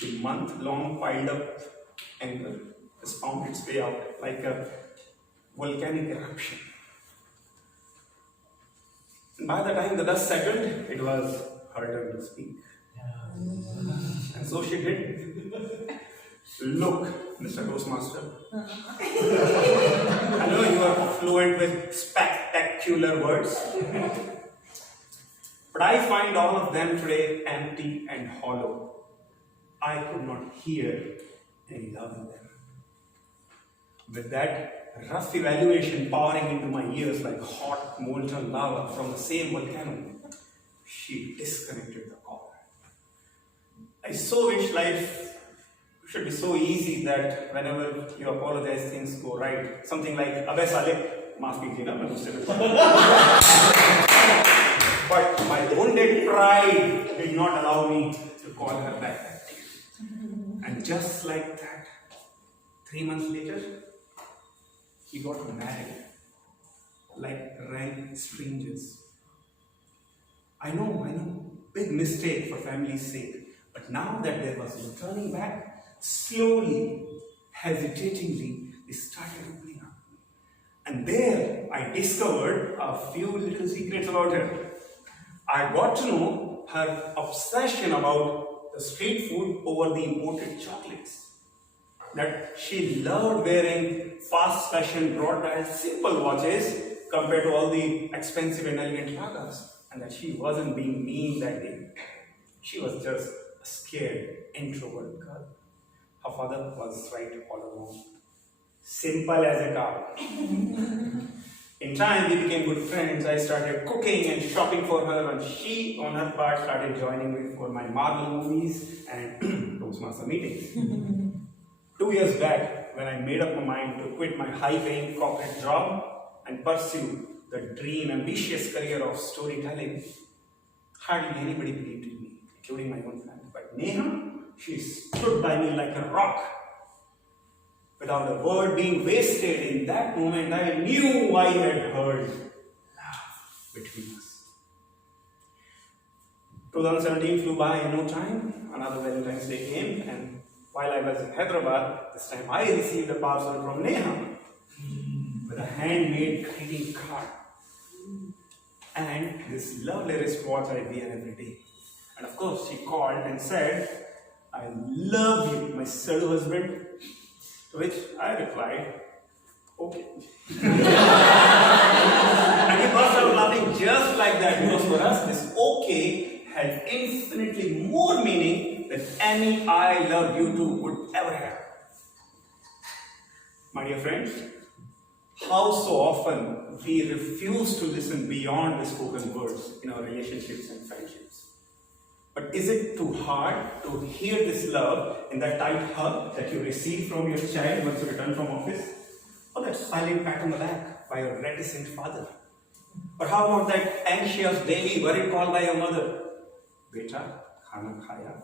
The month-long piled up anger has found its way out like a volcanic eruption. And by the time the dust settled, it was her turn to speak. And so she did. Look, Mr. Toastmaster. I know you are fluent with spectacular words. But I find all of them today empty and hollow. I could not hear any love in them. With that rough evaluation pouring into my ears like hot molten lava from the same volcano, she disconnected the call. I so wish life should be so easy that whenever you apologize, things go right. Something like, Abhay Saleh, maaf kijiyega, main usse mein. But my wounded pride did not allow me to call her back. And just like that, 3 months later, he got married, like rank strangers. I know. big mistake for family's sake. But now that there was no turning back, slowly, hesitatingly, they started opening up. And there I discovered a few little secrets about her. I got to know her obsession about the street food over the imported chocolates. That she loved wearing fast fashion broad dial simple watches compared to all the expensive and elegant lagas. And that she wasn't being mean that day. She was just a scared introvert girl. Her father was right all along. Simple as a cow. In time, we became good friends. I started cooking and shopping for her, and she, on her part, started joining me for my Marvel movies and Toastmaster meetings. 2 years back, when I made up my mind to quit my high-paying corporate job and pursue the dream, ambitious career of storytelling, hardly anybody believed in me, including my own family. But Neha, she stood by me like a rock. Without a word being wasted, in that moment I knew I had heard love between us. 2017 flew by in no time. Another Valentine's Day came, and while I was in Hyderabad, this time I received a parcel from Neha with a handmade greeting card and this lovely wristwatch I wear every day. And of course, she called and said, "I love you, my pseudo husband." To which I replied, "Okay." And he burst out laughing just like that, because for us, this "okay" had infinitely more meaning than any "I love you too" would ever have. My dear friends, how so often we refuse to listen beyond the spoken words in our relationships and friendships. But is it too hard to hear this love in that tight hug that you receive from your child once you return from office? Or that silent pat on the back by your reticent father? Or how about that anxious daily worried call by your mother? "Beta, khana khaya?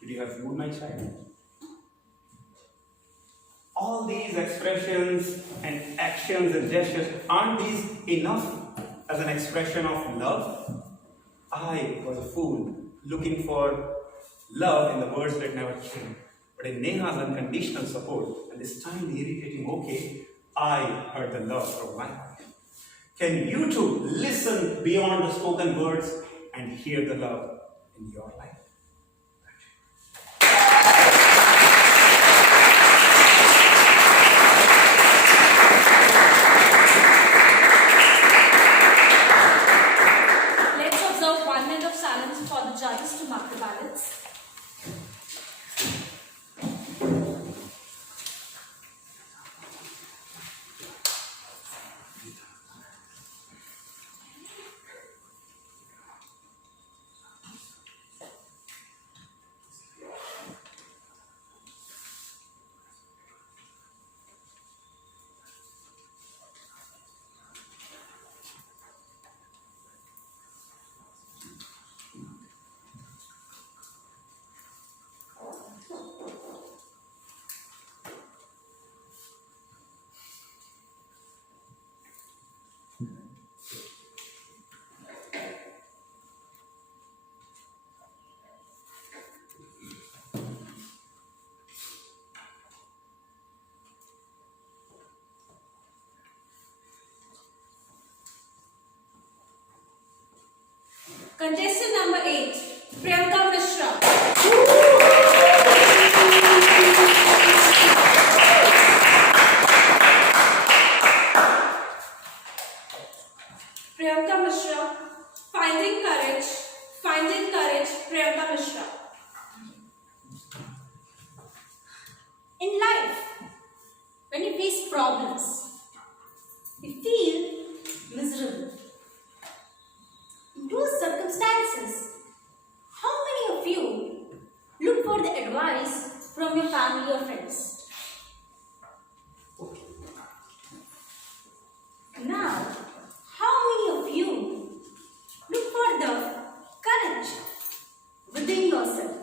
Did you have food, my child?" All these expressions and actions and gestures, aren't these enough as an expression of love? I was a fool looking for love in the words that never came. But in Neha's unconditional support and this tiny irritating "okay," I heard the love from my wife. Can you too listen beyond the spoken words and hear the love in your life? Let's observe 1 minute of silence for the judges to mark the ballots. Contestant number 8, Priyanka Mishra. Priyanka Mishra, finding courage, Priyanka Mishra. In life, when you face problems, you feel miserable. In those circumstances, how many of you look for the advice from your family or friends? Now, how many of you look for the courage within yourself?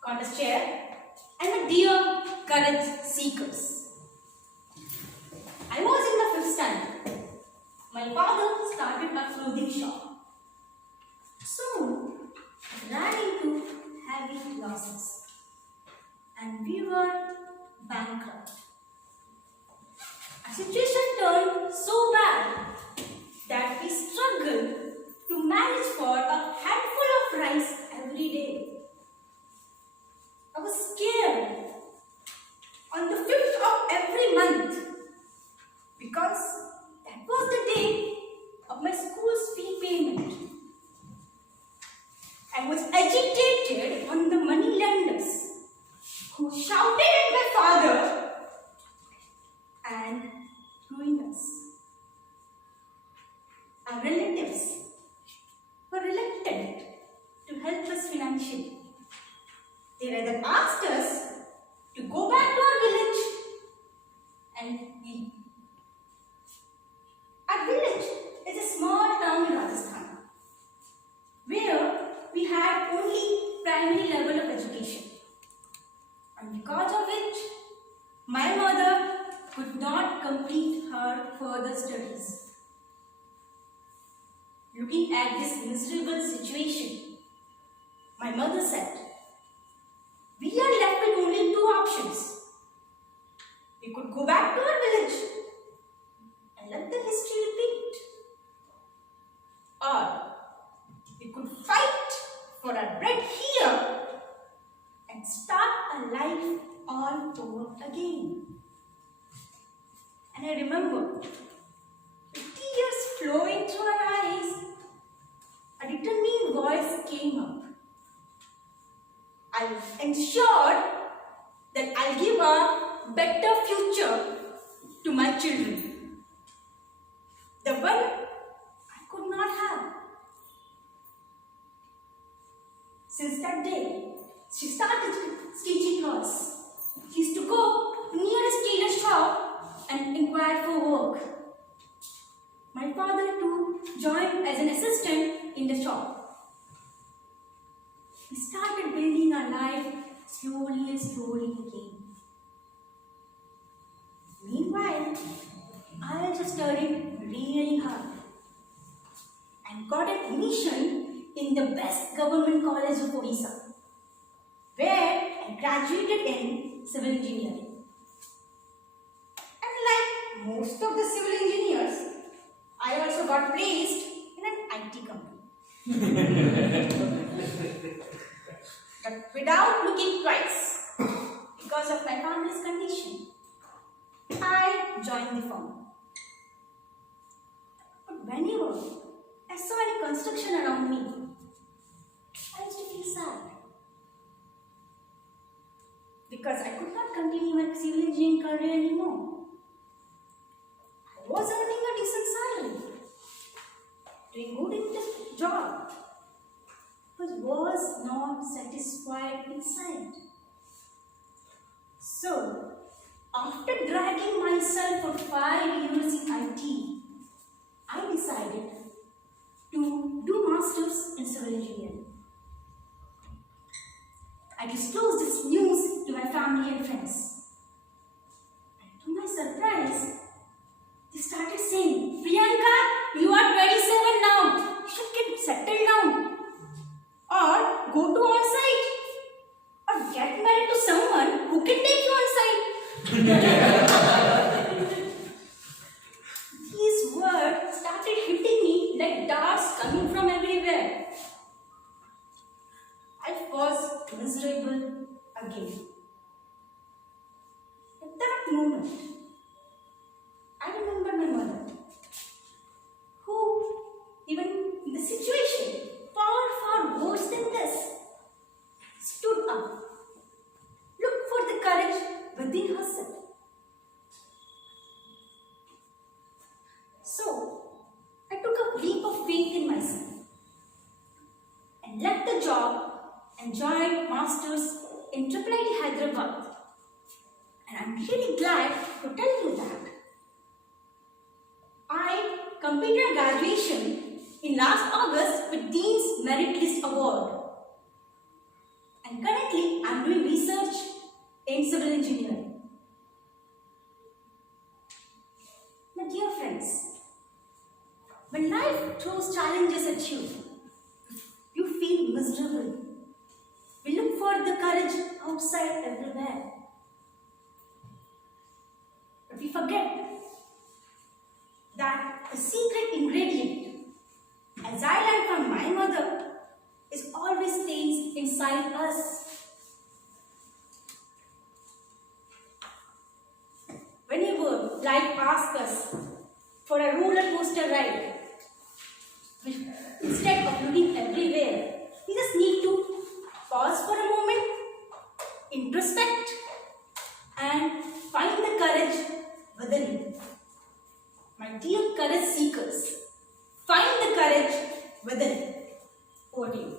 Contest chair and the dear courage seekers. I was in the 5th standard. My father clothing shop. Soon, it ran into heavy losses and we were bankrupt. Our situation turned so bad that we struggled to manage for a handful of rice every day. I was scared on the 5th of every month because that was the day of my school's fee payment. I was agitated on the money lenders who shouted at my father and ruined us. Our relatives were reluctant to help us financially. They rather asked us to go back to our village and leave. Our village is a small town in Rajasthan where we had only primary level of education, and because of which my mother could not complete her further studies. Looking at this miserable situation, my mother said, "We are left with only two options. We could go back to our village and let the history repeat, or we could fight for our bread here and start a life all over again." And I remember, with tears flowing through our eyes, a determined voice came up. "I ensured that I'll give a better future to my children, the one I could not have." Since that day, she started stitching clothes. She used to go to nearest tailor shop and inquire for work. My father too joined as an assistant in the shop. We started building our life slowly and slowly again. Meanwhile, I also studied really hard and got an admission in the best government college of Odisha, where I graduated in civil engineering. And like most of the civil engineers, I also got placed in an IT company. But without looking twice, because of my family's condition, I joined the firm. But whenever I saw any construction around me, I used to feel sad. Because I could not continue my civil engineering career anymore. I was earning a decent salary, doing good in the job, but was not satisfied inside. So, after dragging myself for 5 years in IT, I decided to do masters in civil engineering. I disclosed this news to my family and friends. And to my surprise, they started saying, "Priyanka, you are 27 now. You should get settled down. Or go to on-site. Or get married to someone who can take you on-site." These words started hitting me like darts coming from everywhere. I was miserable again. At that moment, I remember my mother, who, even in the situation far, far worse than this, stood up, looked for the courage within herself. So, I took a leap of faith in myself and left the job and joined Masters in IIIT Hyderabad. And I'm really glad to tell you that I completed graduation in last August with Dean's Merit List Award. And currently I'm doing research in civil engineering. My dear friends, When life throws challenges at you, you feel miserable. We look for the courage outside everywhere. But we forget that the secret ingredient, as I learned from my mother, is always stays inside us. Whenever life asks us for a roller coaster ride, instead of looking everywhere, we just need to pause for a moment, introspect, and find the courage within. My dear courage seekers, find the courage within. Over to you.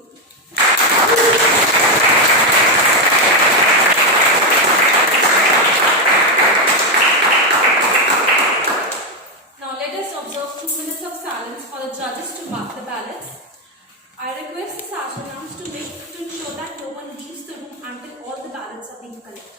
Now let us observe 2 minutes of silence for the judges to mark the ballots. I request the sergeants to ensure that no one leaves the room until all the ballots are being collected.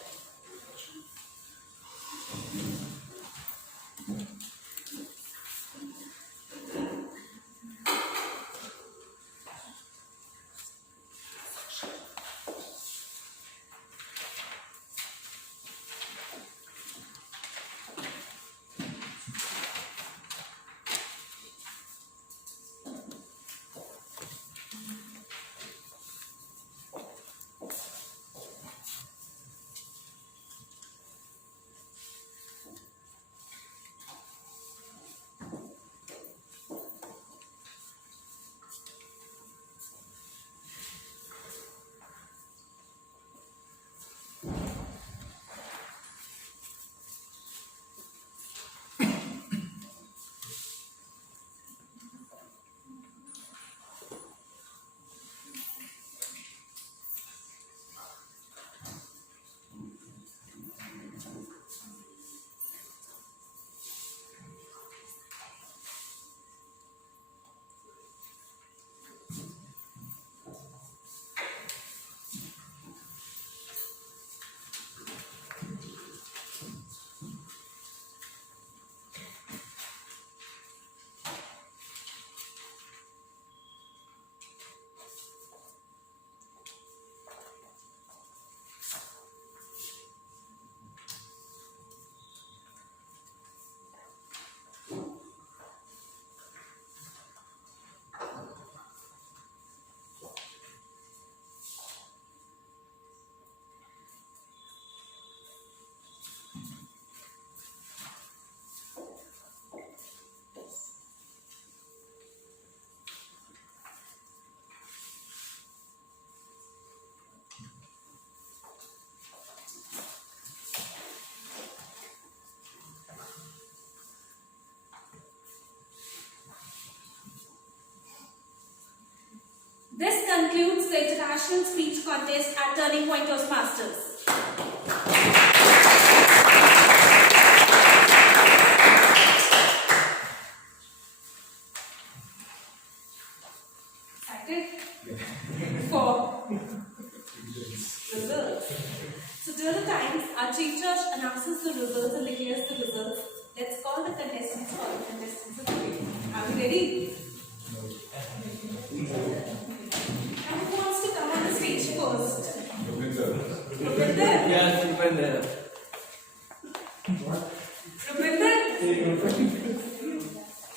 This concludes the International Speech Contest at Turning Point Toastmasters. Excited? For results. So till the times our Chief Judge announces the results and declares the results, let's call the contestants for the contestants of the day. Are we ready? And who wants to come on the stage first? Rupinder? Yes, Rupinder. Rupinder?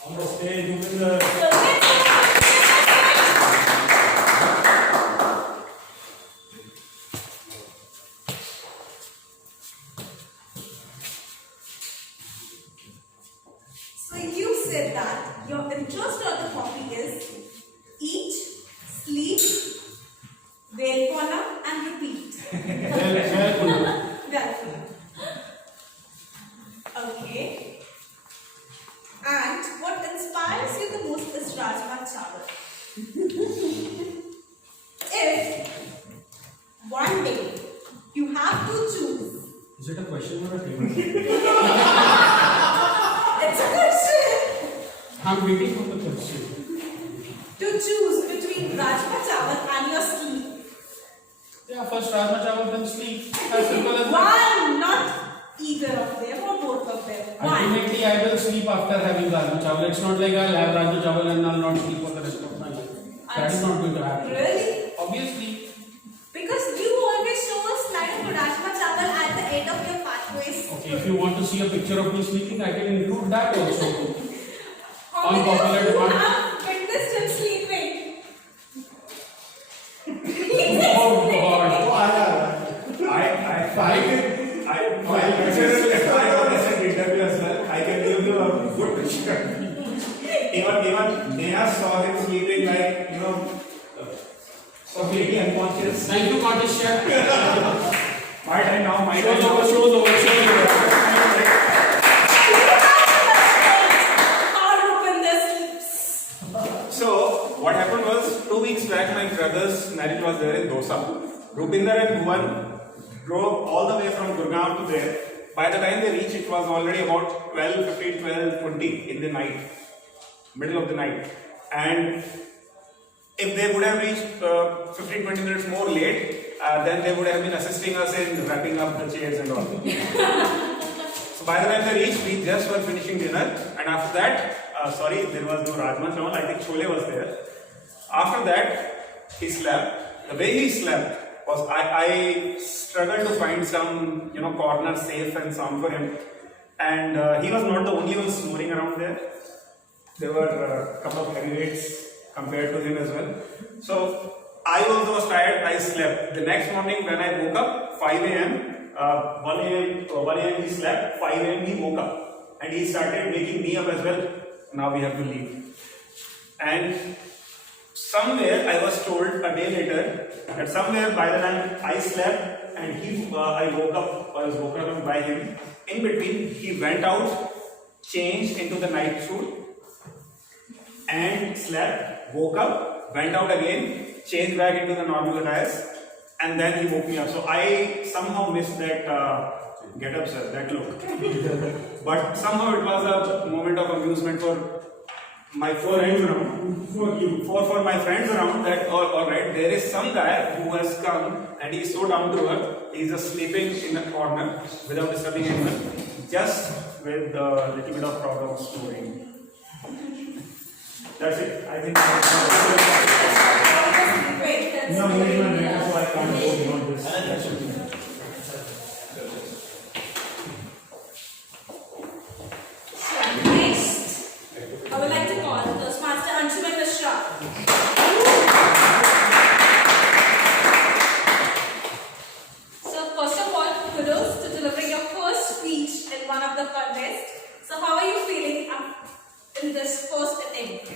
On the stage, Rupinder. So you said that your interest on the topic is eat, sleep, whale fauna and repeat. Well, okay. And what inspires you the most is Rajma Chawal. If one day you have to choose, Is it a question or a statement? it's a question, I'm waiting for the question. to choose between Rajma Chawal and your sleep. Yeah, first Rajma Chawal, then sleep. As simple as that. One, not eat either of them or both of them. Why? Ultimately, I will sleep after having Raju Chawal. It's not like I'll have Raju Chawal and I'll not sleep for the rest of my life. That is not going to happen. Really? Obviously. Because you always show a slide of Rajma Chawal at the end of your pathways. Okay, if you want to see a picture of me sleeping, I can include that also. How On many popular of you demand. have witnessed him sleeping? Oh God. I can give you a good picture. Even Neha saw him sleeping like, completely unconscious. Thank you, Martis Chef. My time now, my Show's time over, now. show's over, show's over. How Rupinder sleeps. So, what happened was, 2 weeks back, my brother's marriage was there in Dosa. Rupinder and Bhuvan drove all the way from Gurgaon to there. By the time they reached, it was already about 12:15, 12:20 in the night, middle of the night. And if they would have reached 15-20 minutes more late, then they would have been assisting us in wrapping up the chairs and all. So by the time they reached, we just were finishing dinner, and after that, there was no Rajma Chawal, I think Chole was there. After that, he slept. The way he slept was, I struggled to find some, corner safe and sound for him. And he was not the only one snoring around there. There were a couple of heavyweights compared to him as well. So I also was tired, I slept. The next morning when I woke up, 5 a.m., 1 a.m. he slept, 5 a.m. he woke up. And he started waking me up as well. Now we have to leave. And somewhere I was told a day later that somewhere by the time I slept and I was woken up by him, in between he went out, changed into the night suit and slept, woke up, went out again, changed back into the normal attires, and then he woke me up. So I somehow missed that get up, sir, that look. But somehow it was a moment of amusement for my friends around, for my friends around, that alright, there is some guy who has come and he's so down to earth, he's just sleeping in a corner without disturbing anyone, just with a little bit of problem of snoring. That's it. I think Wait, that's No, very you are nice. so I can't go beyond this. Next, I would like to call Toastmaster Anshuman Mishra. So first of all, kudos to delivering your first speech in one of the contests. So how are you feeling in this first attempt?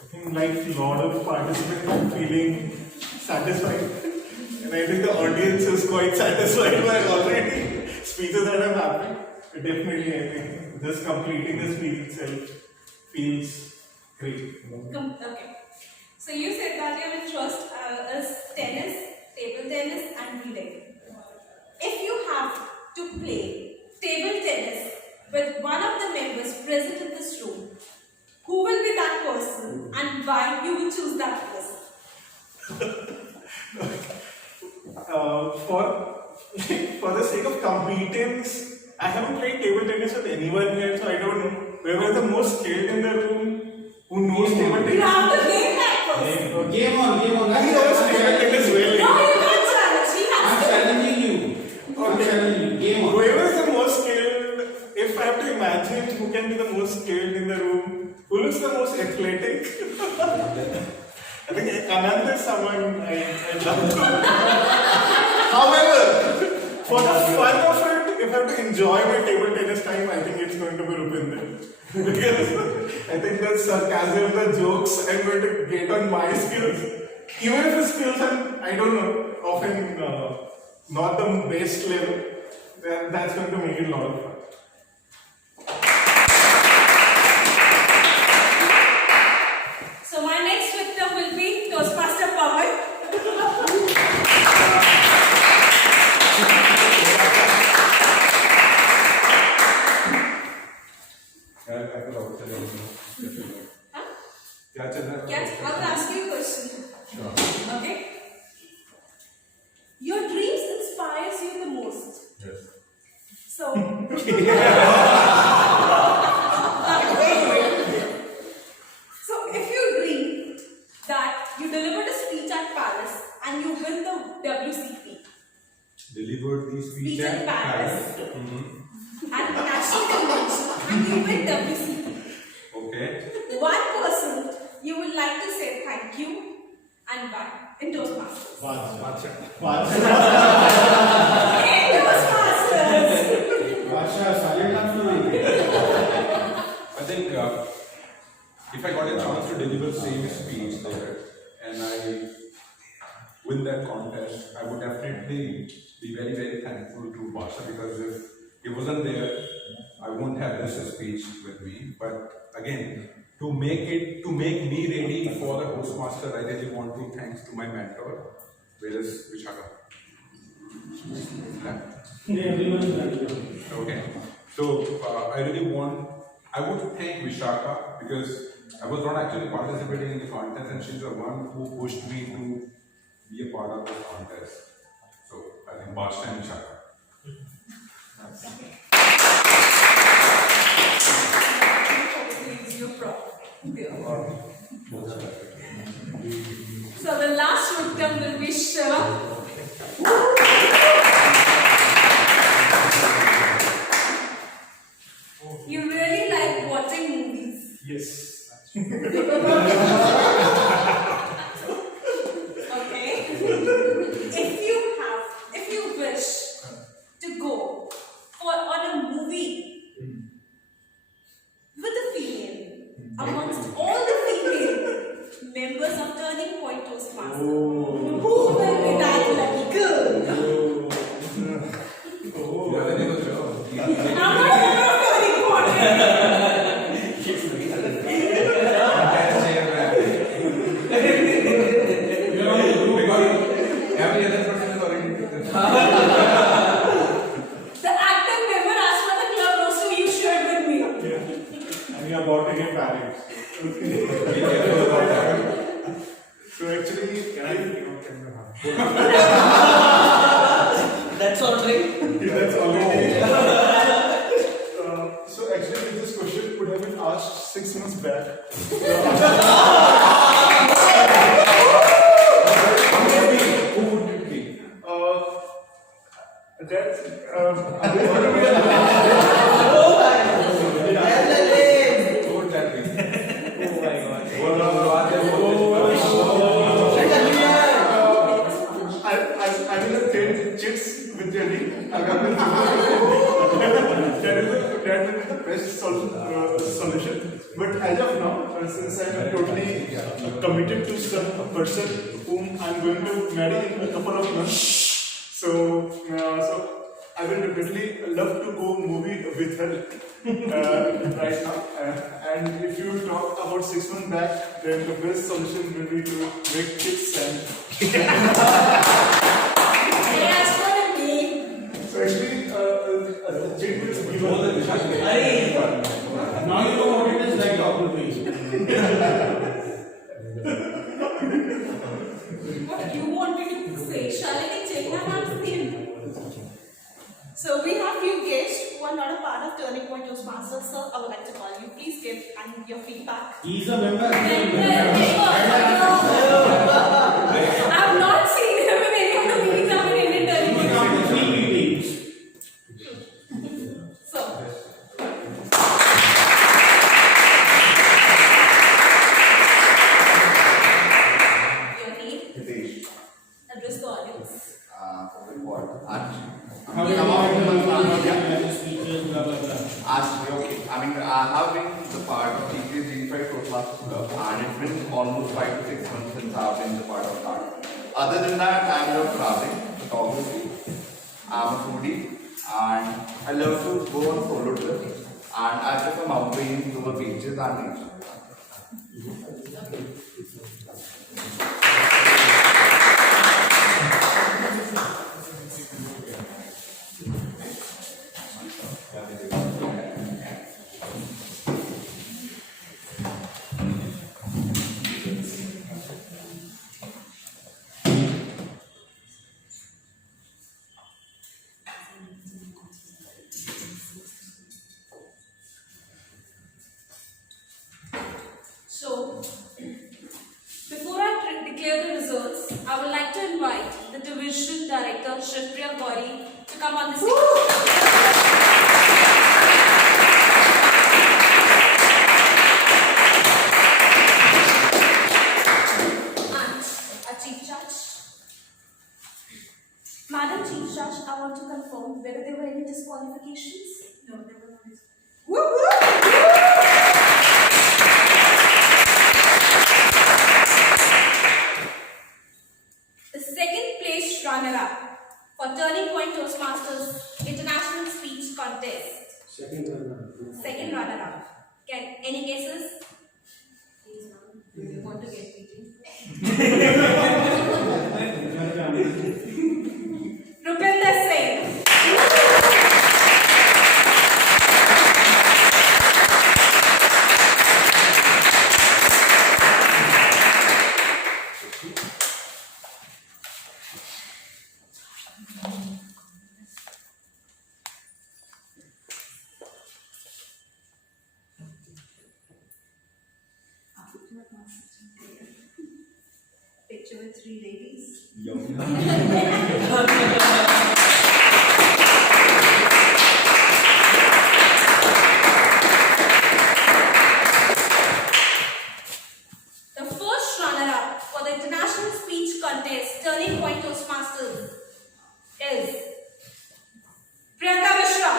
I think like a lot of participants, I'm feeling satisfied. And I think the audience is quite satisfied by already speeches that I'm having. Definitely, I think just completing the speech itself feels great. Okay. So you said that your interest is tennis, table tennis and reading. If you have to play table tennis with one of the members present in this room, who will be that person and why you will choose that person? For the sake of competence, I haven't played table tennis with anyone yet, so I don't know. Whoever is the most skilled in the room, who knows table You tennis. have to name that person. Game on, game on. He knows table tennis well. No, you can't challenge. He I'm has to. challenging you. I'm challenging you. Game on. Whoever is the most skilled, if I have to imagine who can be the most skilled in the room, who looks the most athletic, I think Anand is someone I love to. However, for the fun of it, if I have to enjoy my table tennis time, I think it's going to be Rupinder. Because I think the sarcasm, the jokes, I'm going to get on my skills. Even if the skills are, I don't know, often not the best level, then that's going to make it a lot of fun. So my next victim will be Toastmaster Pawan. क्या चल रहा है? Yes, I will ask you a question. Sure. Okay? Your dreams inspires you the most. Yes. you delivered a speech at Paris and you win the WCP. Delivered the speech Speech in at Paris. Mhm. At the national convention and you win WCP. Okay. One person you would like to say thank you and why in Toastmasters. In Toastmasters. I think if I got a chance to deliver the same speech there and I win that contest, I would definitely be very, very thankful to Basha, because if he wasn't there, I won't have this speech with me. But again, to make me ready for the Toastmaster, I really want to thanks to my mentor. Where is Vishaka? Okay. So I would thank Vishaka, because I was not actually participating in the contest and she's the one who pushed me to be a part of the contest. So I think Basha and Vishaka. So the last victim will be Shiva. You really like watching movies. Yes. Okay. If you wish to go on a movie with a female amongst all the female members of Turning Point Toastmasters, who will be that lucky girl? I'm not a member of Turning Point. Every other person is already The active member as per the club roster you shared with me. And you're about to get married. So actually, That's already. that's already. So actually, this question would have been asked 6 months back. Who would you be? That's Who would that be? I will trade chits with Jenny. That is the best solution. But as of now, since I am totally committed to some person whom I am going to marry in a couple of months, so I will definitely love to go movie with her right now. And if you talk about 6 months back, then the best solution will be to make kids and. As for the name, So actually, Jade will give More than her. Vishaka. Now you know what it is like talking to you. what you want me to say? Shall I check my hands in? So we have few guests who are not a part of Turning Point Toastmasters. Sir, I would like to call you. Please give your feedback. He's a member. I've not seen him in any of the meetings I've been in Turning He Point. comes to 3 meetings. So, your name, Hitesh, address the audience. what? How do you know speeches, blah blah blah. Okay. I mean, I have been the part of TPS Unified Toastmasters Club, and it's been almost 5 to 6 months since I've been the part of that. Other than that, I'm your traveling, photography. I'm a foodie, and I love to go on solo trips, and I prefer mountains over beaches and nature. So, before District Director Shivpriya Gauri to come on the stage. And a Chief Judge. Madam Chief Judge, I want to confirm whether there were any disqualifications. No, there were no discussion. The second place runner-up for Turning Point Toastmasters International Speech Contest. Second runner-up. Can any guesses? Please, ma'am. You want to get beaten? Rupinder Singh. Picture with three ladies. The first runner-up for the International Speech Contest Turning Point Toastmasters is Priyanka Mishra.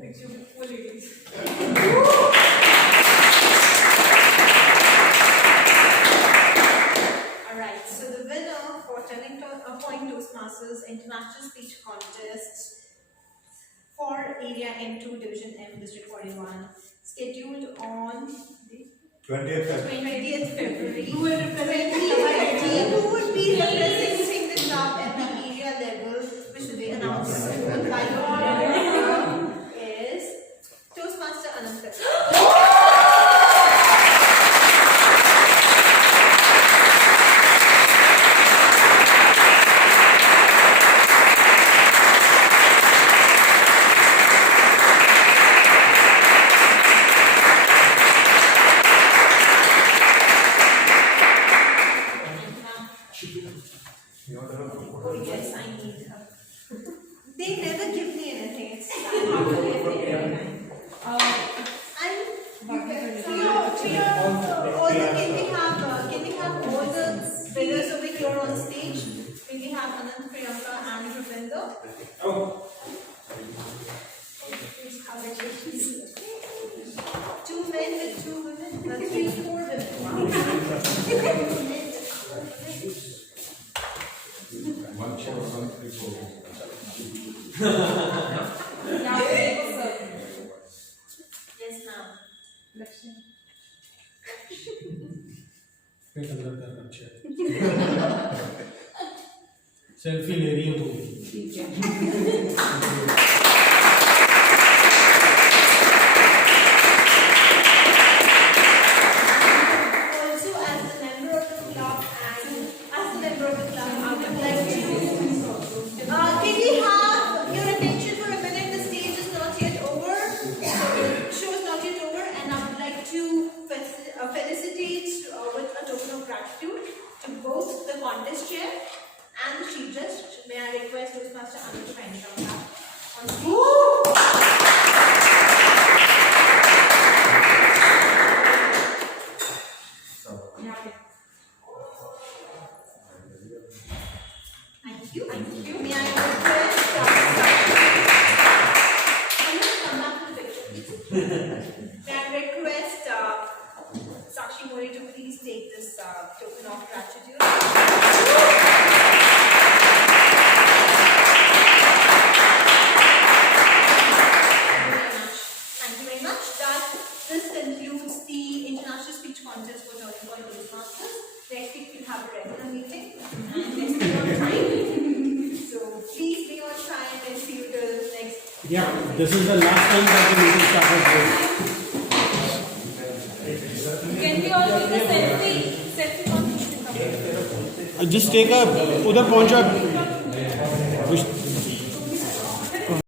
Picture with four ladies. Alright, so the winner for Turning Point Toastmasters International Speech Contest for Area M2 Division M District 41 scheduled on 20th February. 20th February. Who will represent the 2020. Who would be representing the club at the area level, which will be announced soon by your is Toastmaster Anant. Oh yes, I need her. They never give me anything. It's can we have all the winners over here on stage? May we have Anant, Priyanka and Rupinder? Oh. Congratulations. 2 men with 2 women, 3, 4 women. Wow. One chair, one, 3, 4. Yes, ma'am. Selfie ले रही हो तुम Also, as a member of the club and as a member of the club, I would like to. Can we have your attention for a minute? The stage is not yet over. The show is not yet over, and I would like to felicitate with a token of gratitude to both the contest chair and the chief judge. May I request Toastmaster Anand to kindly come back on stage? Thank you. Thank you. May I request come back to the picture, please. May I request Sakshi Mori to please take this token of gratitude. Thank you very much. This concludes the International Speech Contest for Turning Point Toastmasters. Next week we'll have a regular meeting and let's be on time. So please be on time and see you till next. Yeah, this is the last time that the meeting started. Can we all take a selfie competition? Just take a, उधर पहुंचा